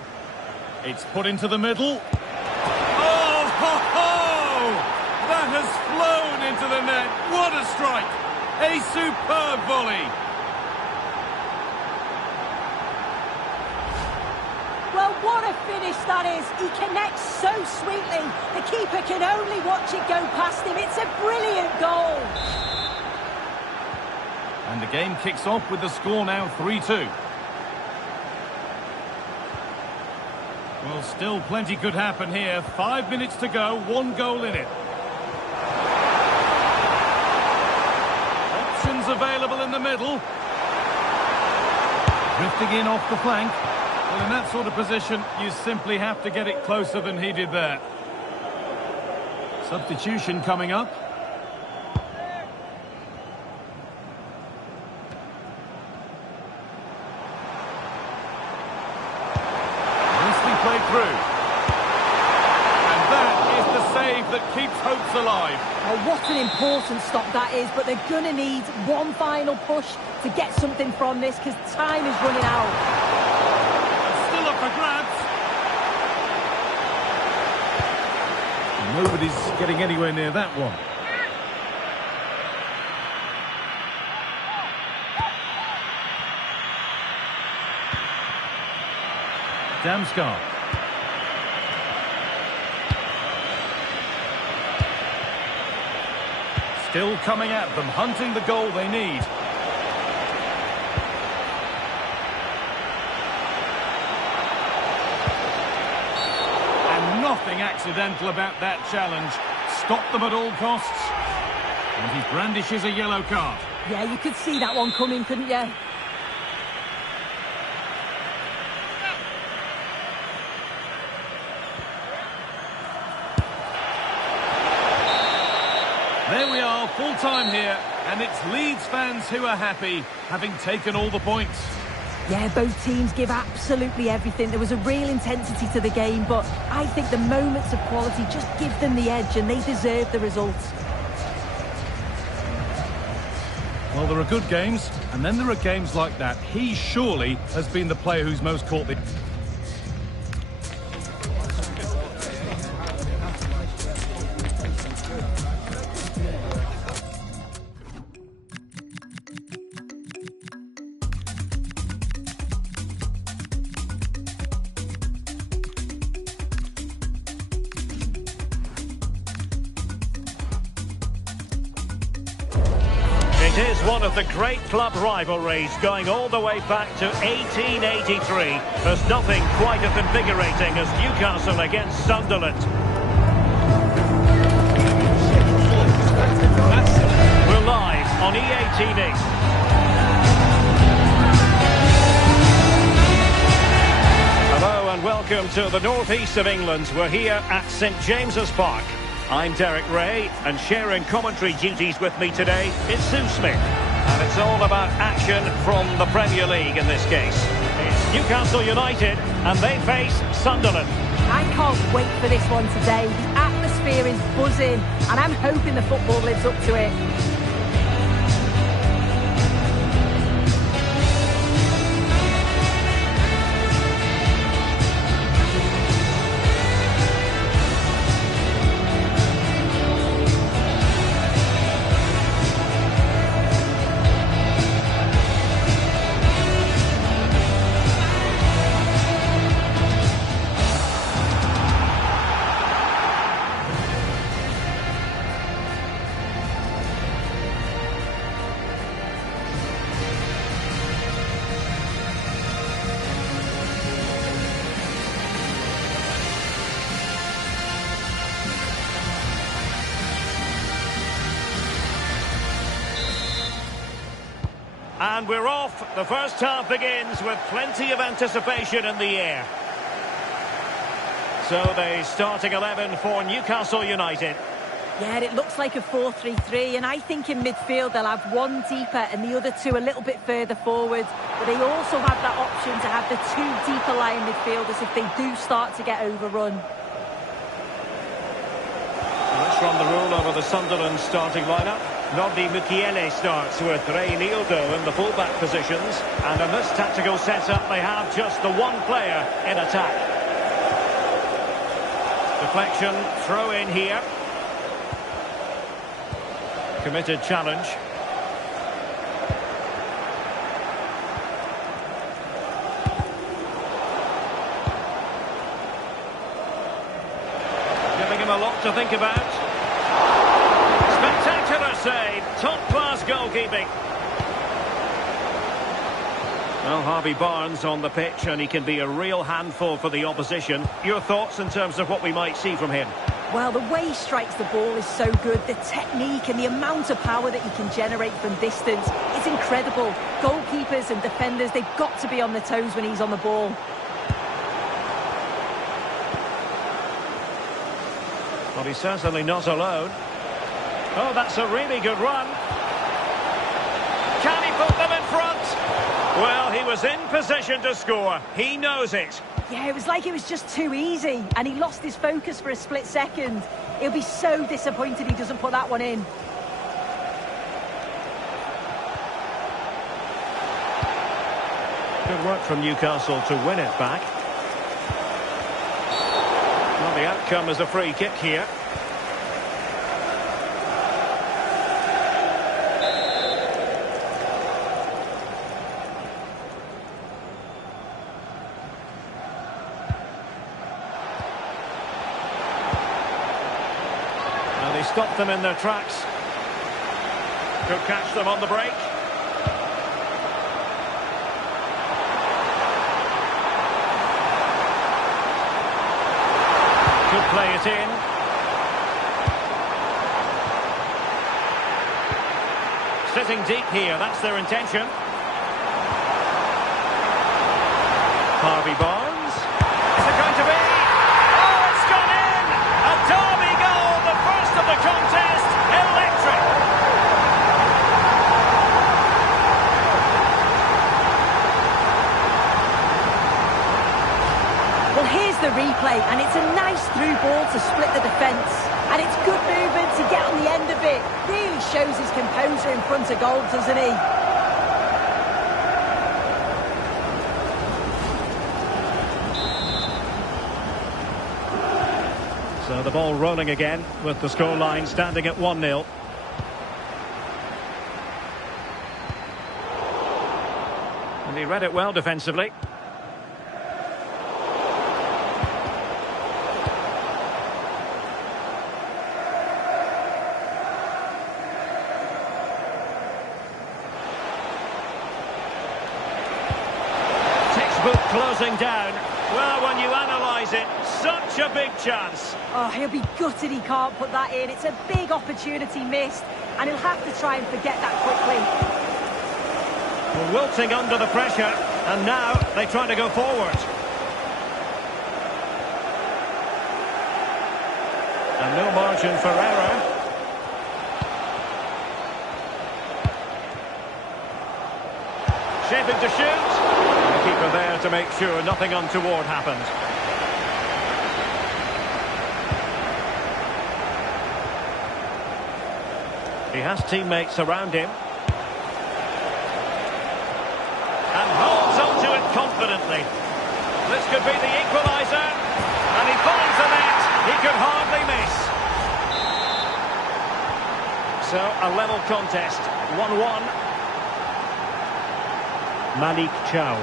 It's put into the middle. Oh, ho, ho! That has flown into the net. What a strike! A superb volley. Well, what a finish that is. He connects so sweetly. The keeper can only watch it go past him. It's a brilliant goal. And the game kicks off with the score now 3-2. Well, still plenty could happen here. 5 minutes to go, 1 goal in it. Options available in the middle. Drifting in off the flank. Well, in that sort of position, you simply have to get it closer than he did there. Substitution coming up. Played through. And that is the save that keeps hopes alive. Oh, what an important stop that is, but they're going to need one final push to get something from this because time is running out. Still up for grabs. Nobody's getting anywhere near that one. Damsgaard. Still coming at them, hunting the goal they need. And nothing accidental about that challenge. Stop them at all costs. And he brandishes a yellow card. Yeah, you could see that one coming, couldn't you? There we are, full time here, and it's Leeds fans who are happy, having taken all the points. Yeah, both teams give absolutely everything. There was a real intensity to the game, but I think the moments of quality just give them the edge, and they deserve the results. Well, there are good games, and then there are games like that. He surely has been the player who's most caught the... It is one of the great club rivalries going all the way back to 1883. There's nothing quite as invigorating as Newcastle against Sunderland. We're live on EA TV. Hello and welcome to the northeast of England. We're here at St James's Park. I'm Derek Ray, and sharing commentary duties with me today is Sue Smith. And it's all about action from the Premier League in this case. It's Newcastle United, and they face Sunderland. I can't wait for this one today. The atmosphere is buzzing, and I'm hoping the football lives up to it. And we're off. The first half begins with plenty of anticipation in the air. So the starting 11 for Newcastle United. Yeah, it looks like a 4-3-3, and I think in midfield they'll have one deeper and the other two a little bit further forward. But they also have that option to have the two deeper lying midfielders if they do start to get overrun. Let's run the rule over the Sunderland starting lineup. Nordi Mukiele starts with Reinildo in the fullback positions. And in this tactical setup, they have just the one player in attack. Deflection, throw in here. Committed challenge. Giving him a lot to think about. Spectacular save. Top-class goalkeeping. Well, Harvey Barnes on the pitch, and he can be a real handful for the opposition. Your thoughts in terms of what we might see from him? Well, the way he strikes the ball is so good. The technique and the amount of power that he can generate from distance, it's incredible. Goalkeepers and defenders, they've got to be on their toes when he's on the ball. Well, he's certainly not alone. Oh, that's a really good run. Can he put them in front? Well, he was in position to score. He knows it. Yeah, it was like it was just too easy, and he lost his focus for a split second. He'll be so disappointed he doesn't put that one in. Good work from Newcastle to win it back. Well, the outcome is a free kick here. They stopped them in their tracks. Could catch them on the break. Could play it in. Sitting deep here, that's their intention. Harvey Barnes. Is it going to be? Oh, it's gone in! A derby goal, the first of the contest. Electric! Well, here's the replay, and it's a nice through ball to split the defence. And it's good movement to get on the end of it. Really shows his composure in front of goal, doesn't he? So the ball rolling again with the scoreline standing at 1-0. And he read it well defensively. Textbook closing down. Well, when you analyse it, such a big chance. Oh, he'll be gutted he can't put that in. It's a big opportunity missed, and he'll have to try and forget that quickly. Wilting under the pressure, and now they try to go forward. And no margin for error. Shaping to shoot. The keeper there to make sure nothing untoward happened. He has teammates around him. And holds on to it confidently. This could be the equaliser. And he finds the net. He could hardly miss. So, a level contest. 1-1. Malik Chow.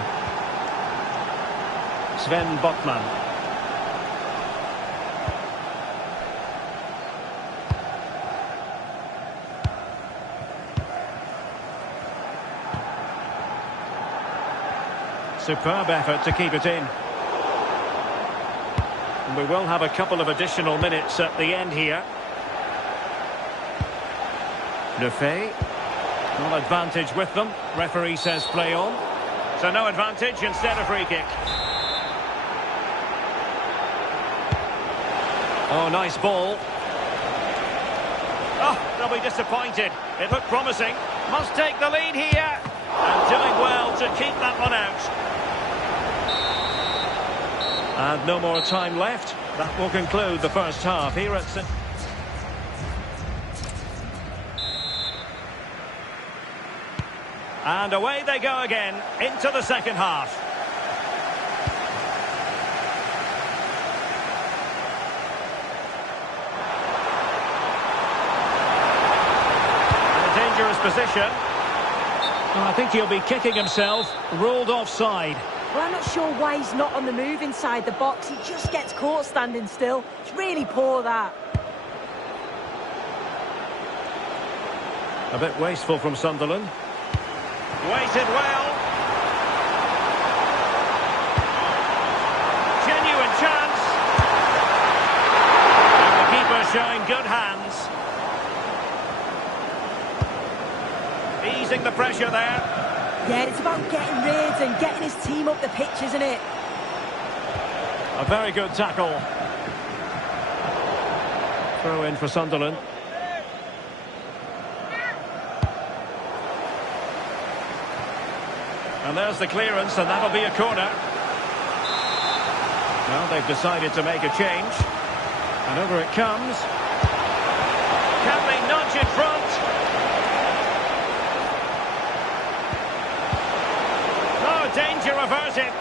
Sven Botman. Superb effort to keep it in. And we will have a couple of additional minutes at the end here. Lefebvre. No advantage with them. Referee says play on. So no advantage, instead a free kick. Oh, nice ball. Oh, they'll be disappointed. It looked promising. Must take the lead here. And doing well to keep that one out. And no more time left. That will conclude the first half here at St. And away they go again into the second half. In a dangerous position. Well, I think he'll be kicking himself. Ruled offside. Well, I'm not sure why he's not on the move inside the box. He just gets caught standing still. It's really poor, that. A bit wasteful from Sunderland. Waited well. Genuine chance. And the keeper showing good hands. Easing the pressure there. Yeah, it's about getting rid and getting his team up the pitch, isn't it? A very good tackle. Throw in for Sunderland. And there's the clearance, and that'll be a corner. Well, they've decided to make a change. And over it comes. Can they nudge in front? Oh, danger averted.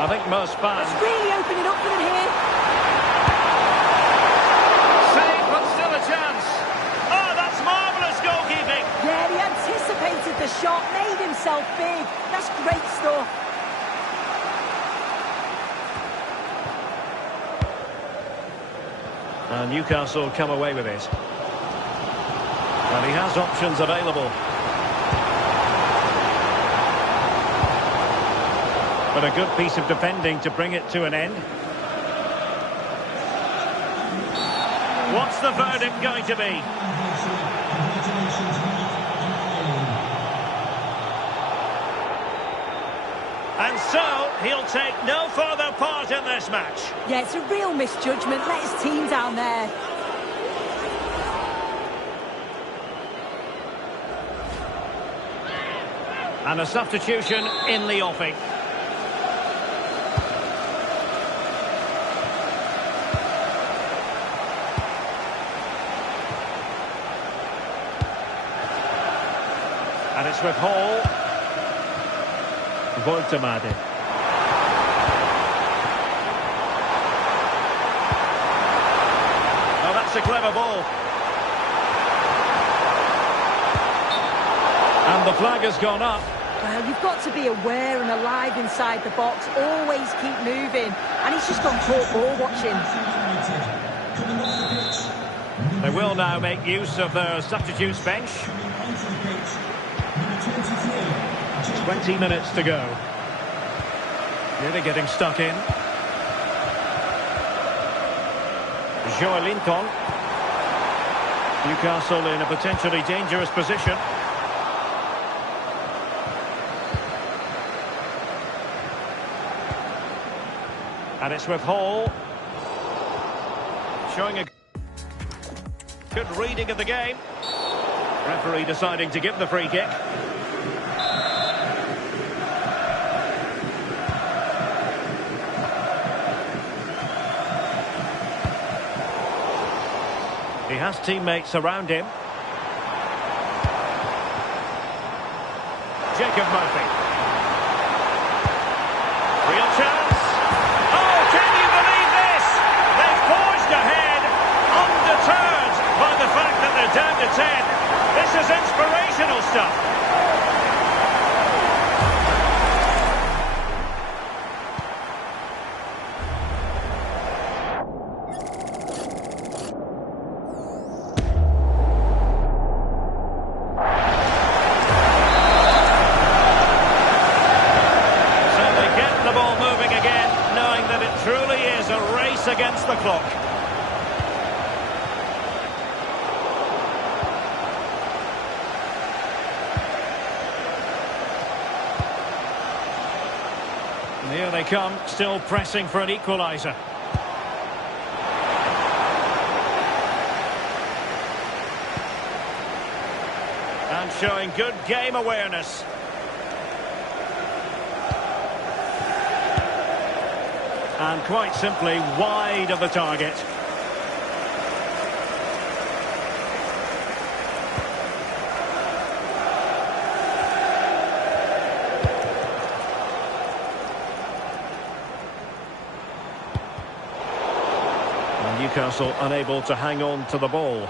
I think most fans... It's really opening up for them here. Save, but still a chance. Oh, that's marvellous goalkeeping. Yeah, he anticipated the shot, made himself big. That's great stuff. And Newcastle come away with it. And he has options available. But a good piece of defending to bring it to an end. What's the verdict going to be? And so, he'll take no further part in this match. Yeah, it's a real misjudgment. Let his team down there. And a substitution in the offing. And it's with Hall. Woltemade. Oh, that's a clever ball. And the flag has gone up. Well, you've got to be aware and alive inside the box. Always keep moving. And he's just gone caught ball watching. They will now make use of their substitutes bench. 20 minutes to go. Really getting stuck in. Joelinton. Newcastle in a potentially dangerous position. And it's with Hall. Showing a good reading of the game. Referee deciding to give the free kick. He has teammates around him. Jacob Murphy. Real chance. Oh, can you believe this? They've forged ahead, undeterred by the fact that they're down to 10. This is inspirational stuff. Against the clock. And here they come, still pressing for an equaliser. And showing good game awareness. And quite simply wide of the target. And Newcastle unable to hang on to the ball.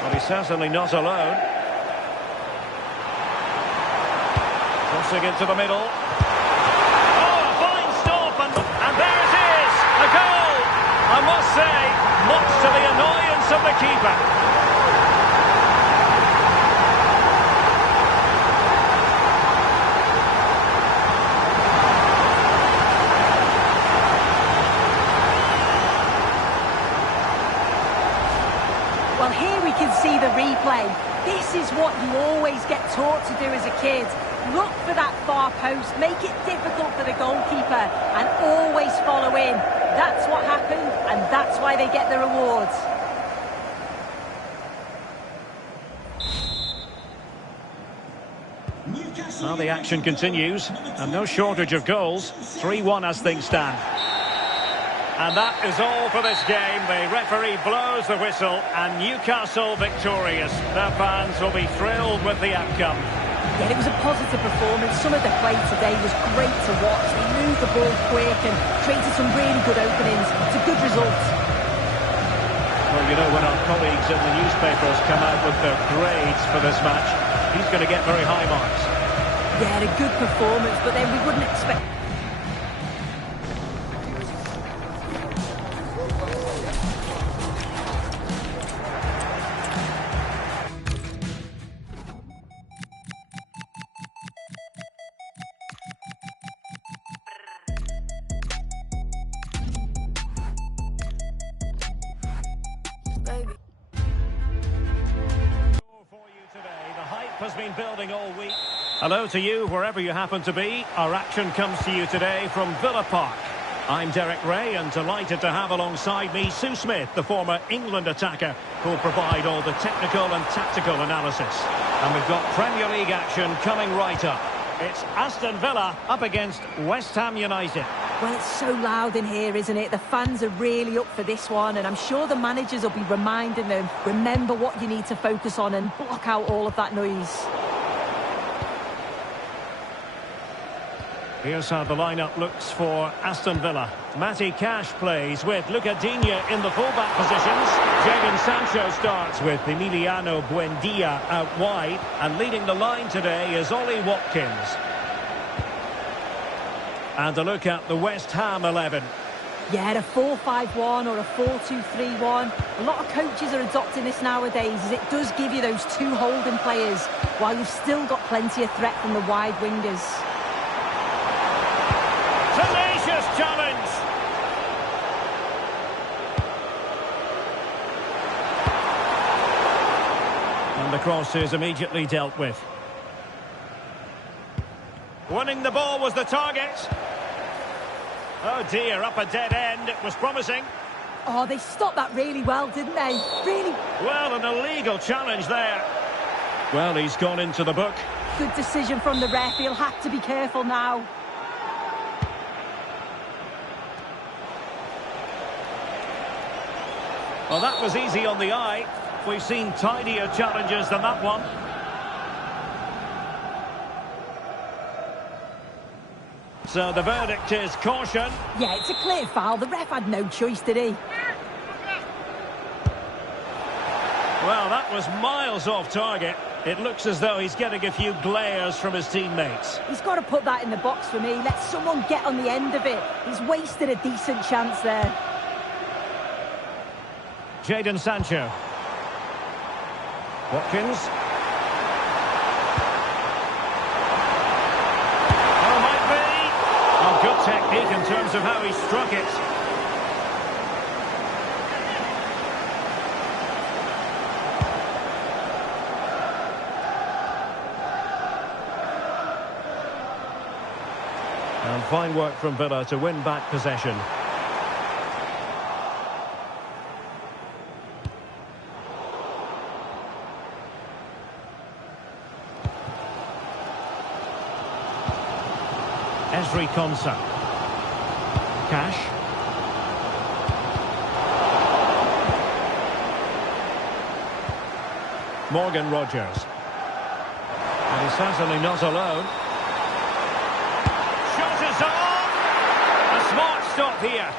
Well, he's certainly not alone. Crossing into the middle. Oh, a fine stop, and there it is! A goal! I must say, much to the annoyance of the keeper. Well, here we can see the replay. This is what you always get taught to do as a kid. Look for that far post, make it difficult for the goalkeeper, and always follow in. That's what happened, and that's why they get the rewards. Well, the action continues, and no shortage of goals. 3-1 as things stand. And that is all for this game. The referee blows the whistle, and Newcastle victorious. Their fans will be thrilled with the outcome. Yeah, it was a positive performance. Some of the play today was great to watch. They moved the ball quick and created some really good openings. It's a good result. Well, you know, when our colleagues in the newspapers come out with their grades for this match, he's going to get very high marks. Yeah, a good performance, but then we wouldn't expect... Has been building all week. Hello to you wherever you happen to be. Our action comes to you today from Villa Park. I'm Derek Ray, and delighted to have alongside me Sue Smith, the former England attacker, who'll provide all the technical and tactical analysis. And we've got Premier League action coming right up. It's Aston Villa up against West Ham United. Well, it's so loud in here, isn't it? The fans are really up for this one, and I'm sure the managers will be reminding them, remember what you need to focus on and block out all of that noise. Here's how the lineup looks for Aston Villa. Matty Cash plays with Luca Digne in the fullback positions. Jadon Sancho starts with Emiliano Buendia out wide. And leading the line today is Ollie Watkins. And a look at the West Ham 11. Yeah, a 4-5-1 or a 4-2-3-1. A lot of coaches are adopting this nowadays, as it does give you those two holding players, while you've still got plenty of threat from the wide wingers. Tenacious challenge! And the cross is immediately dealt with. Winning the ball was the target. Oh dear, up a dead end. It was promising. Oh, they stopped that really well, didn't they? Really... Well, an illegal challenge there. Well, he's gone into the book. Good decision from the ref. He'll have to be careful now. Well, that was easy on the eye. We've seen tidier challenges than that one. So the verdict is caution. Yeah, it's a clear foul. The ref had no choice, did he? Well, that was miles off target. It looks as though he's getting a few glares from his teammates. He's got to put that in the box for me. Let someone get on the end of it. He's wasted a decent chance there. Jadon Sancho. Watkins. Oh, might be. Oh, good technique in terms of how he struck it. And fine work from Villa to win back possession. Ezri Konsa. Cash. Morgan Rogers. And he's certainly not alone. Shot is on! A smart stop here.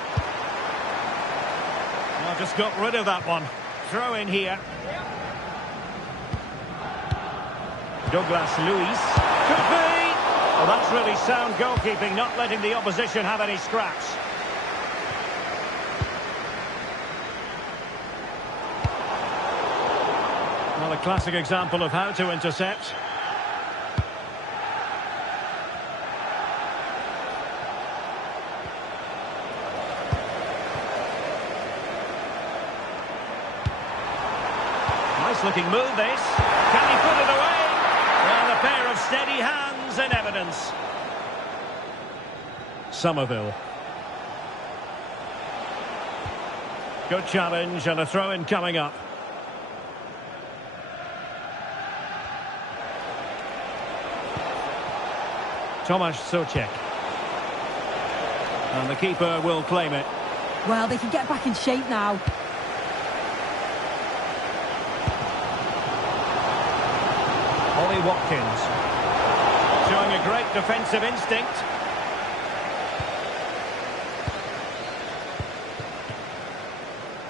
Well, just got rid of that one. Throw in here. Douglas Luiz. Could be! Well, that's really sound goalkeeping, not letting the opposition have any scraps. Well, a classic example of how to intercept. Nice looking move this. Can he put it away? Well, a pair of steady hands in evidence. Somerville. Good challenge and a throw-in coming up. Tomasz Souček. And the keeper will claim it. Well, they can get back in shape now. Ollie Watkins. Showing a great defensive instinct.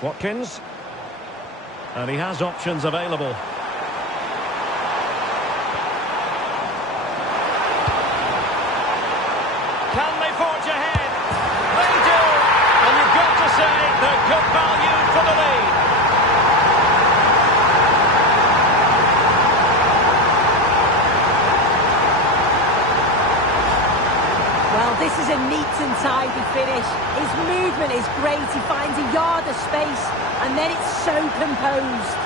Watkins. And he has options available. Can they forge ahead? They do! And you've got to say they're good value for the lead. Well, this is a neat and tidy finish. His movement is great. He finds a yard of space, and then it's so composed.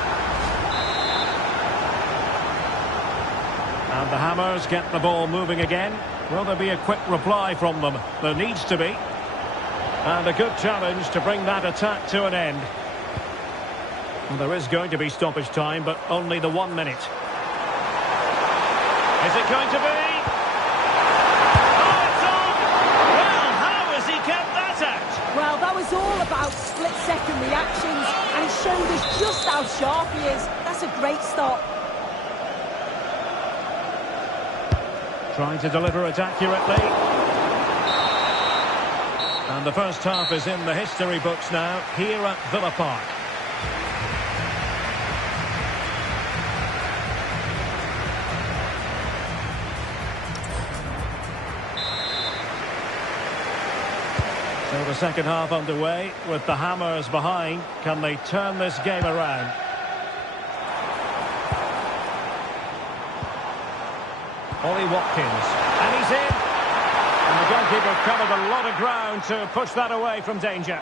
And the Hammers get the ball moving again. Will there be a quick reply from them? There needs to be. And a good challenge to bring that attack to an end. Well, there is going to be stoppage time, but only the 1 minute. Is it going to be? Oh, it's on! Well, how has he kept that out? Well, that was all about split-second reactions, and he showed us just how sharp he is. That's a great stop. Trying to deliver it accurately. And the first half is in the history books now, here at Villa Park. So the second half underway, with the Hammers behind. Can they turn this game around? Ollie Watkins, and he's in. And the goalkeeper covered a lot of ground to push that away from danger.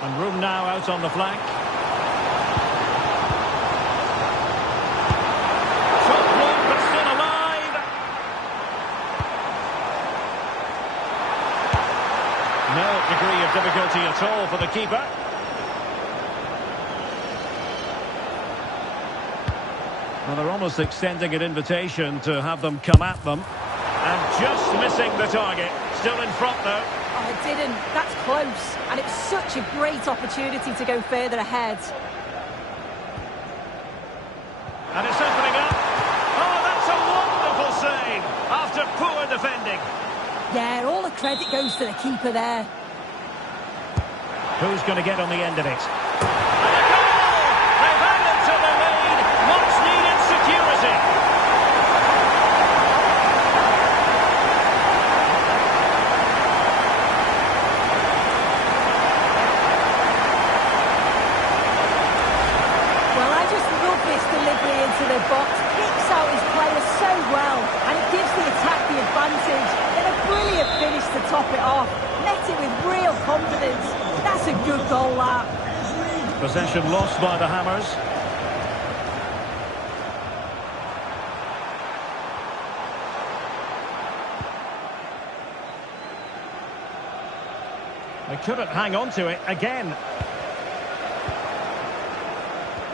And room now out on the flank. Shot blocked, but still alive. No degree of difficulty at all for the keeper. Well, they're almost extending an invitation to have them come at them. And just missing the target. Still in front, though. Oh, it didn't. That's close. And it's such a great opportunity to go further ahead. And it's opening up. Oh, that's a wonderful save after poor defending. Yeah, all the credit goes to the keeper there. Who's going to get on the end of it? And a goal! They've added to the lead. Much needed security. Well, I just love this delivery into the box. Picks out his players so well, and it gives the attack the advantage. Then a brilliant finish to top it off. Met it with real confidence. That's a good goal, that. Possession lost by the Hammers. They couldn't hang on to it again.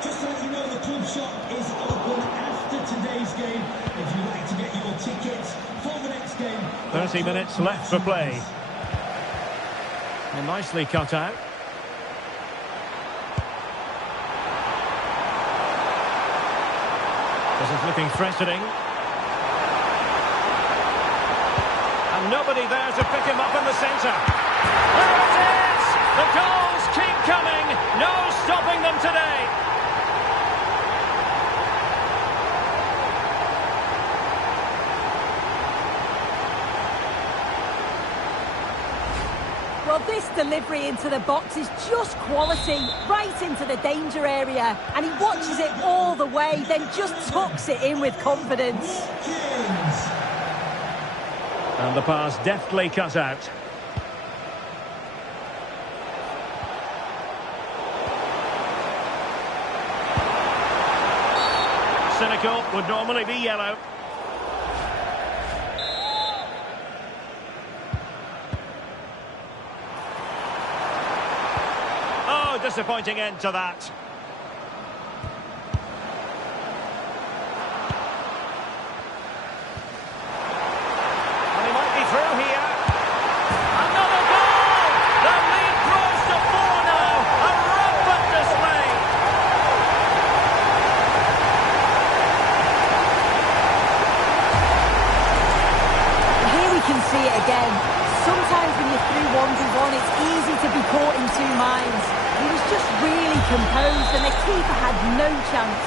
Just to let you know, the club shop is open after today's game. If you'd like to get your tickets for the next game. 30 minutes left for play. Well, nicely cut out. This is looking threatening. And nobody there to pick him up in the centre. There it is! The goals keep coming. No stopping them today. Well, this delivery into the box is just quality, right into the danger area. And he watches it all the way, then just tucks it in with confidence. And the pass deftly cut out. Cynical would normally be yellow. Oh, disappointing end to that. And he might be through here. Another goal! The lead grows to 4 now. A rampant display. Here we can see it again. Sometimes when you're through 1v1, it's easy to be caught in two minds. He was just really composed and the keeper had no chance.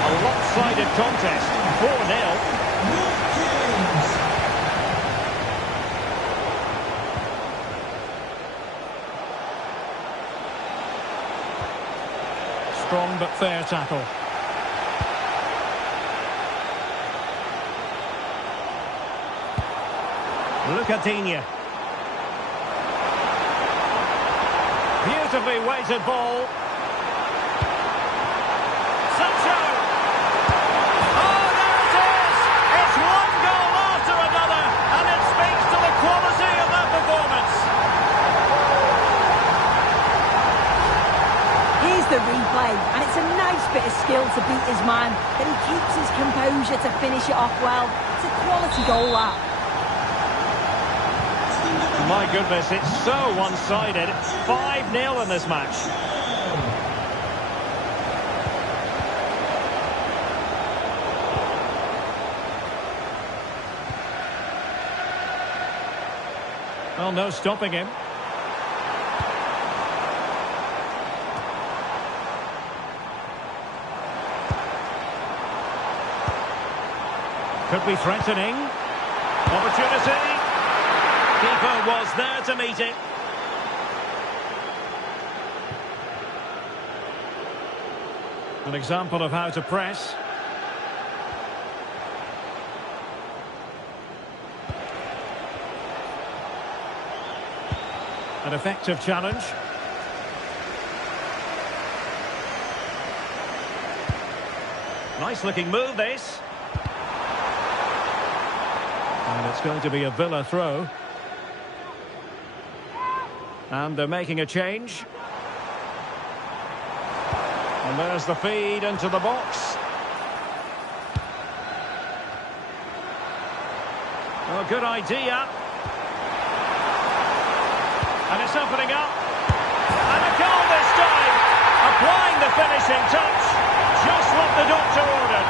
A lopsided contest. 4-0. Strong but fair tackle. Lucadinha. Beautifully weighted ball. Sancho! Oh, there it is! It's one goal after another, and it speaks to the quality of that performance. Here's the replay, and it's a nice bit of skill to beat his man. Then he keeps his composure to finish it off well. It's a quality goal, that. My goodness, it's so one-sided. 5-0 in this match. Well, no stopping him. Could be threatening. Opportunity. Keeper was there to meet it. An example of how to press. An effective challenge. Nice looking move, this. And it's going to be a Villa throw. And they're making a change. And there's the feed into the box. Oh, good idea. And it's opening up. And a goal this time. Applying the finishing touch. Just what the doctor ordered.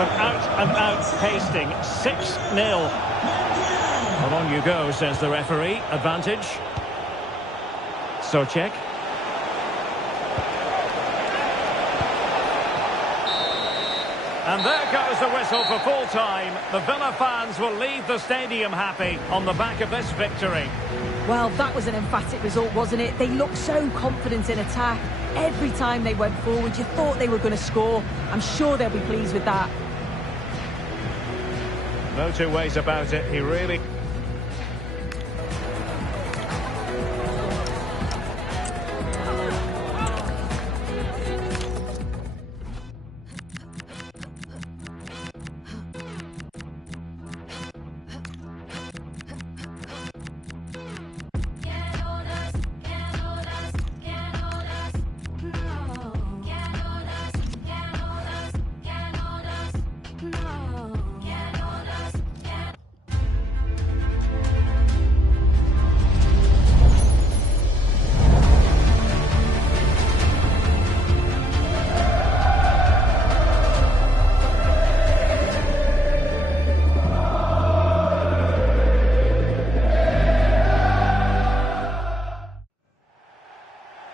An out-and-out pasting, 6-0. Well, on you go, says the referee. Advantage. Souček. And there goes the whistle for full time. The Villa fans will leave the stadium happy on the back of this victory. Well, that was an emphatic result, wasn't it? They looked so confident in attack. Every time they went forward, you thought they were going to score. I'm sure they'll be pleased with that. No two ways about it. He really...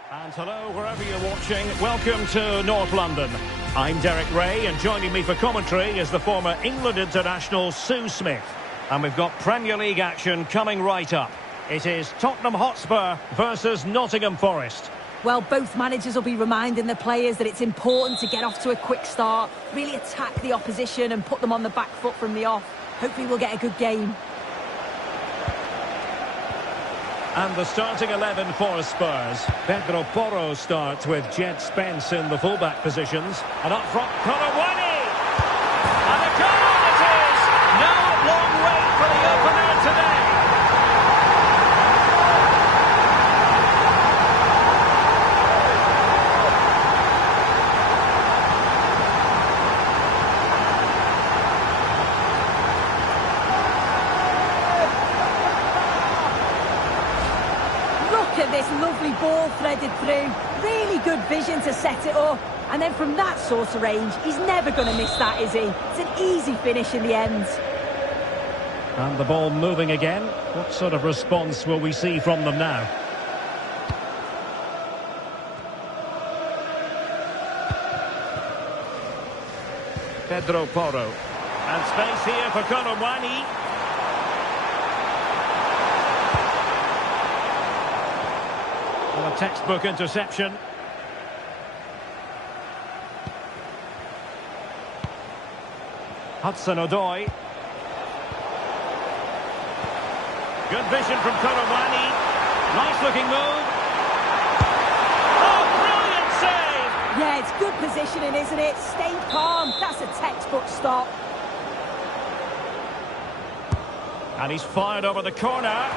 And hello, wherever you're watching, welcome to North London. I'm Derek Ray, and joining me for commentary is the former England international Sue Smith. And we've got Premier League action coming right up. It is Tottenham Hotspur versus Nottingham Forest. Well, both managers will be reminding the players that it's important to get off to a quick start, really attack the opposition and put them on the back foot from the off. Hopefully we'll get a good game. And the starting 11 for Spurs. Pedro Porro starts with Jed Spence in the fullback positions. And up front, Colawani! And a goal it is! No long wait for the opener today. Look at this lovely ball threaded through. Really good vision to set it up. And then from that sort of range, he's never going to miss that, is he? It's an easy finish in the end. And the ball moving again. What sort of response will we see from them now? Pedro Porro. And space here for Colawani. Well, a textbook interception. Hudson-Odoi. Good vision from Colawani. Nice looking move. Oh, brilliant save! Yeah, it's good positioning, isn't it? Stayed calm. That's a textbook stop. And he's fired over the corner.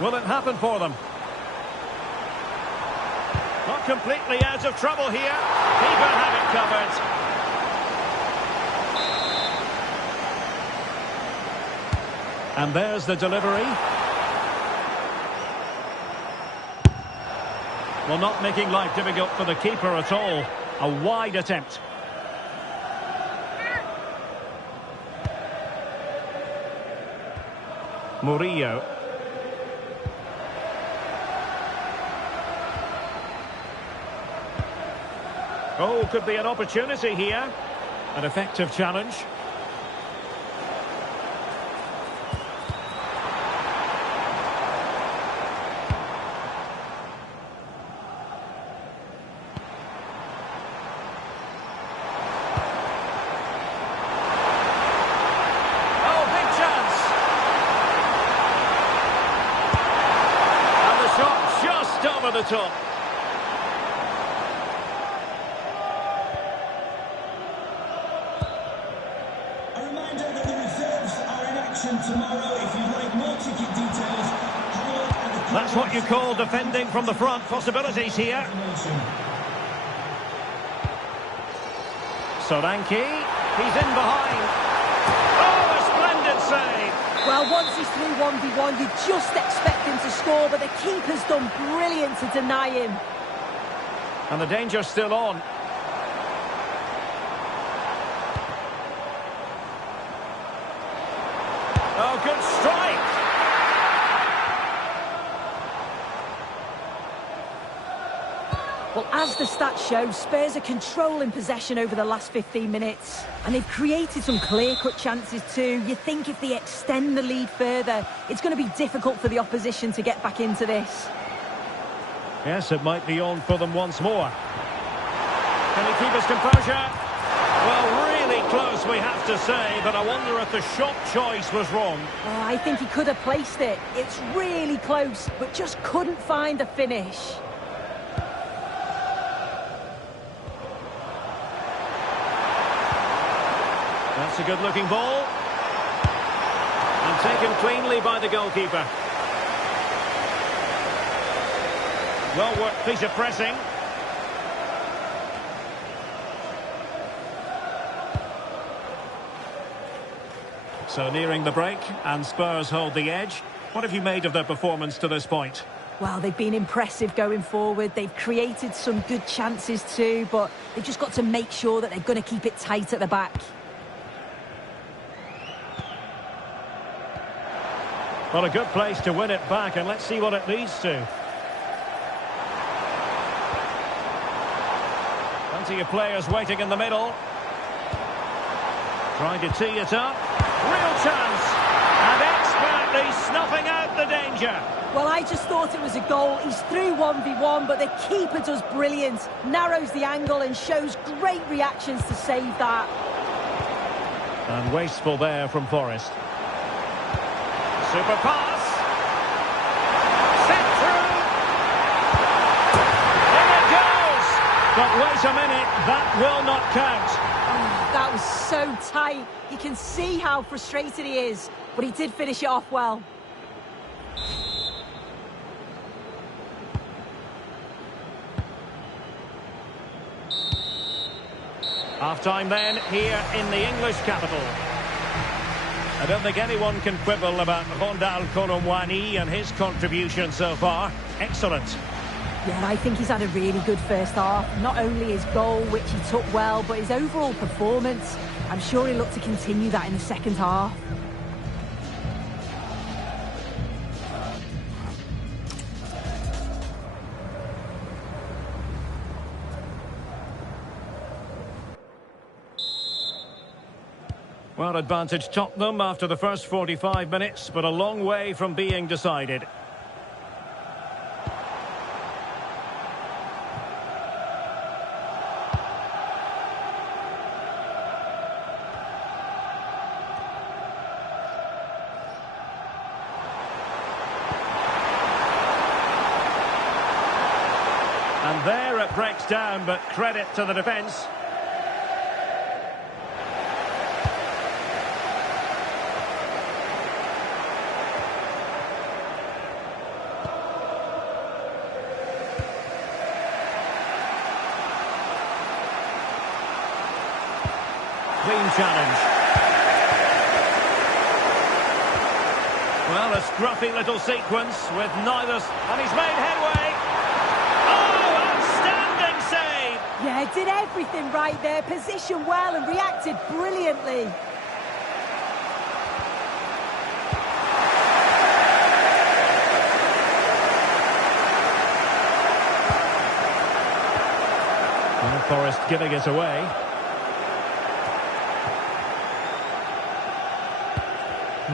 Will it happen for them? Not completely out of trouble here. Keeper had it covered. And there's the delivery. Well, not making life difficult for the keeper at all. A wide attempt. Murillo. Oh, could be an opportunity here. An effective challenge. Oh, big chance. And the shot just over the top. Tomorrow, if you'd like more ticket details, have a look at the... That's what you call defending from the front. Possibilities here. Solanke, he's in behind. Oh, a splendid save. Well, once he's through 1v1, you just expect him to score, but the keeper's done brilliant to deny him. And the danger's still on. Oh, good strike! Well, as the stats show, Spurs are controlling possession over the last 15 minutes. And they've created some clear-cut chances too. You think if they extend the lead further, it's going to be difficult for the opposition to get back into this. Yes, it might be on for them once more. Can he keep his composure? Well, really close, we have to say, but I wonder if the shot choice was wrong. Oh, I think he could have placed it. It's really close, but just couldn't find the finish. That's a good-looking ball. And taken cleanly by the goalkeeper. Well-worked piece of pressing. So nearing the break, and Spurs hold the edge. What have you made of their performance to this point? Well, they've been impressive going forward. They've created some good chances too, but they've just got to make sure that they're going to keep it tight at the back. Well, a good place to win it back, and let's see what it leads to. Plenty of players waiting in the middle. Trying to tee it up. Real chance. And expertly snuffing out the danger. Well, I just thought it was a goal. He's through 1v1, but the keeper does brilliant. Narrows the angle and shows great reactions to save that. And wasteful there from Forest. Super pass. Sent through. In it goes. But wait a minute, that will not count. Oh, that was so tight. You can see how frustrated he is, but he did finish it off well. Half-time then, here in the English capital. I don't think anyone can quibble about Rondal Koromwani and his contribution so far. Excellent. Yeah, I think he's had a really good first half. Not only his goal, which he took well, but his overall performance. I'm sure he'll look to continue that in the second half. Well, advantage Tottenham after the first 45 minutes, but a long way from being decided. And there it breaks down, but credit to the defence. Clean challenge. Well, a scruffy little sequence with neither... And he's made headway. Oh, outstanding save! Yeah, did everything right there. Positioned well and reacted brilliantly. Well, Forest giving it away.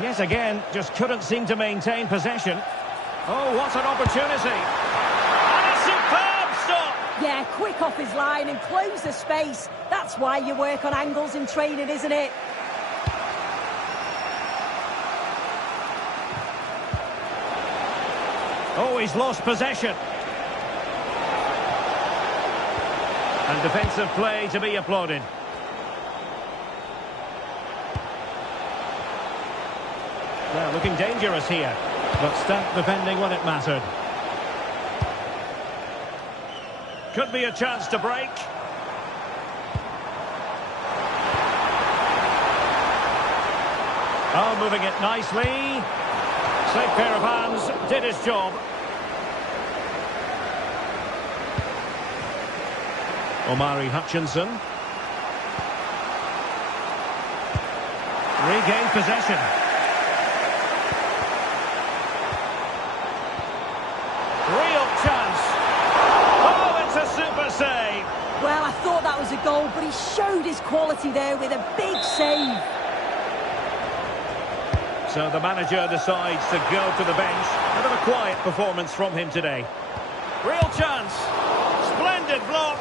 Yes, again, just couldn't seem to maintain possession. Oh, what an opportunity. And a superb stop. Yeah, quick off his line and close the space. That's why you work on angles in training, isn't it? Oh, he's lost possession. And defensive play to be applauded. Well, looking dangerous here, but stamp defending when it mattered. Could be a chance to break. Oh, moving it nicely. Safe pair of hands, did his job. Omari Hutchinson. Regained possession. Real chance. Oh, it's a super quality there with a big save. So the manager decides to go to the bench. A bit of a quiet performance from him today. Real chance. Splendid block.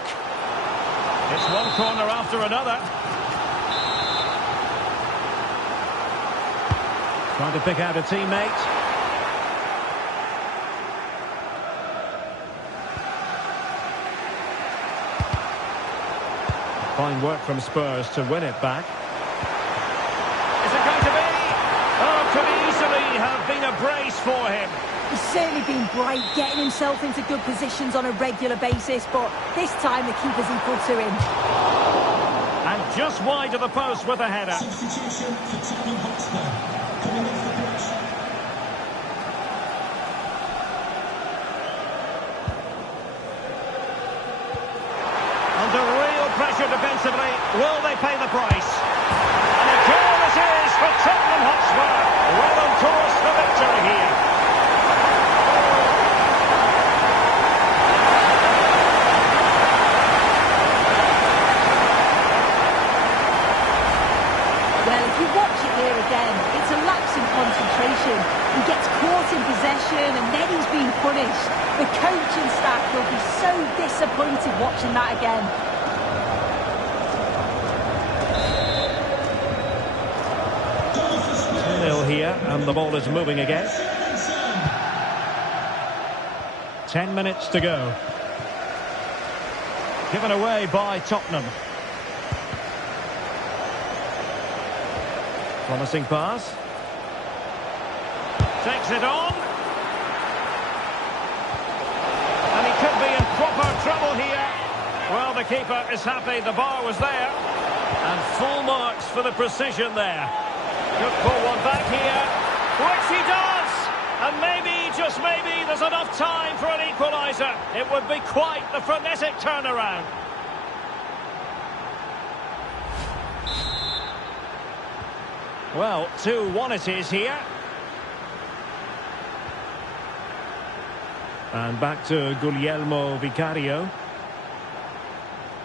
It's one corner after another. Trying to pick out a teammate. Fine work from Spurs to win it back. Is it going to be? Oh, could easily have been a brace for him. He's certainly been bright, getting himself into good positions on a regular basis, but this time the keeper's equal to him. And just wide of the post with a header. Substitution for Tottenham Hotspur. Coming off the pitch. Under real pressure defensively. Will they pay the price? And a goal it is for Tottenham Hotspur. Well on course for victory here. Well, if you watch it here again, it's a lapse in concentration. He gets caught in possession and then he's being punished. The coaching staff will be so disappointed watching that again. Here, and the ball is moving again. 10 minutes to go. Given away by Tottenham. Promising pass. Takes it on. And he could be in proper trouble here. Well, the keeper is happy the bar was there. And full marks for the precision there. Could pull one back here, which he does! And maybe, just maybe, there's enough time for an equaliser. It would be quite the frenetic turnaround. Well, 2-1 it is here. And back to Guglielmo Vicario.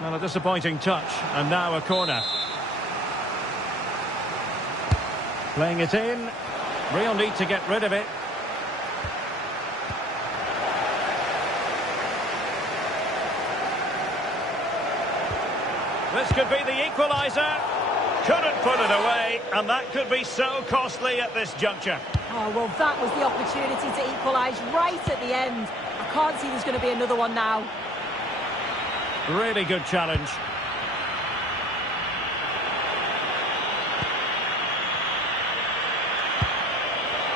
Well, a disappointing touch, and now a corner. Playing it in. Real need to get rid of it. This could be the equaliser. Couldn't put it away, and that could be so costly at this juncture. Oh, well, that was the opportunity to equalise right at the end. I can't see there's going to be another one now. Really good challenge.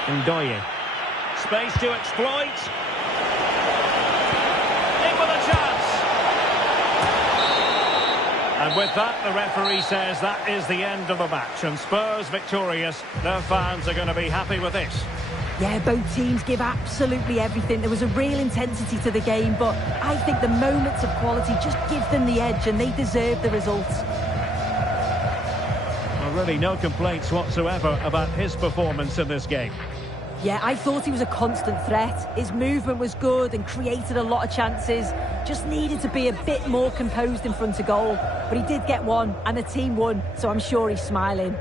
Ndoye. Space to exploit. In with a chance. And with that, the referee says that is the end of the match. And Spurs victorious. Their fans are going to be happy with this. Yeah, both teams give absolutely everything. There was a real intensity to the game, but I think the moments of quality just give them the edge, and they deserve the results. Well, really no complaints whatsoever about his performance in this game. Yeah, I thought he was a constant threat. His movement was good and created a lot of chances. Just needed to be a bit more composed in front of goal. But he did get one, and the team won, so I'm sure he's smiling.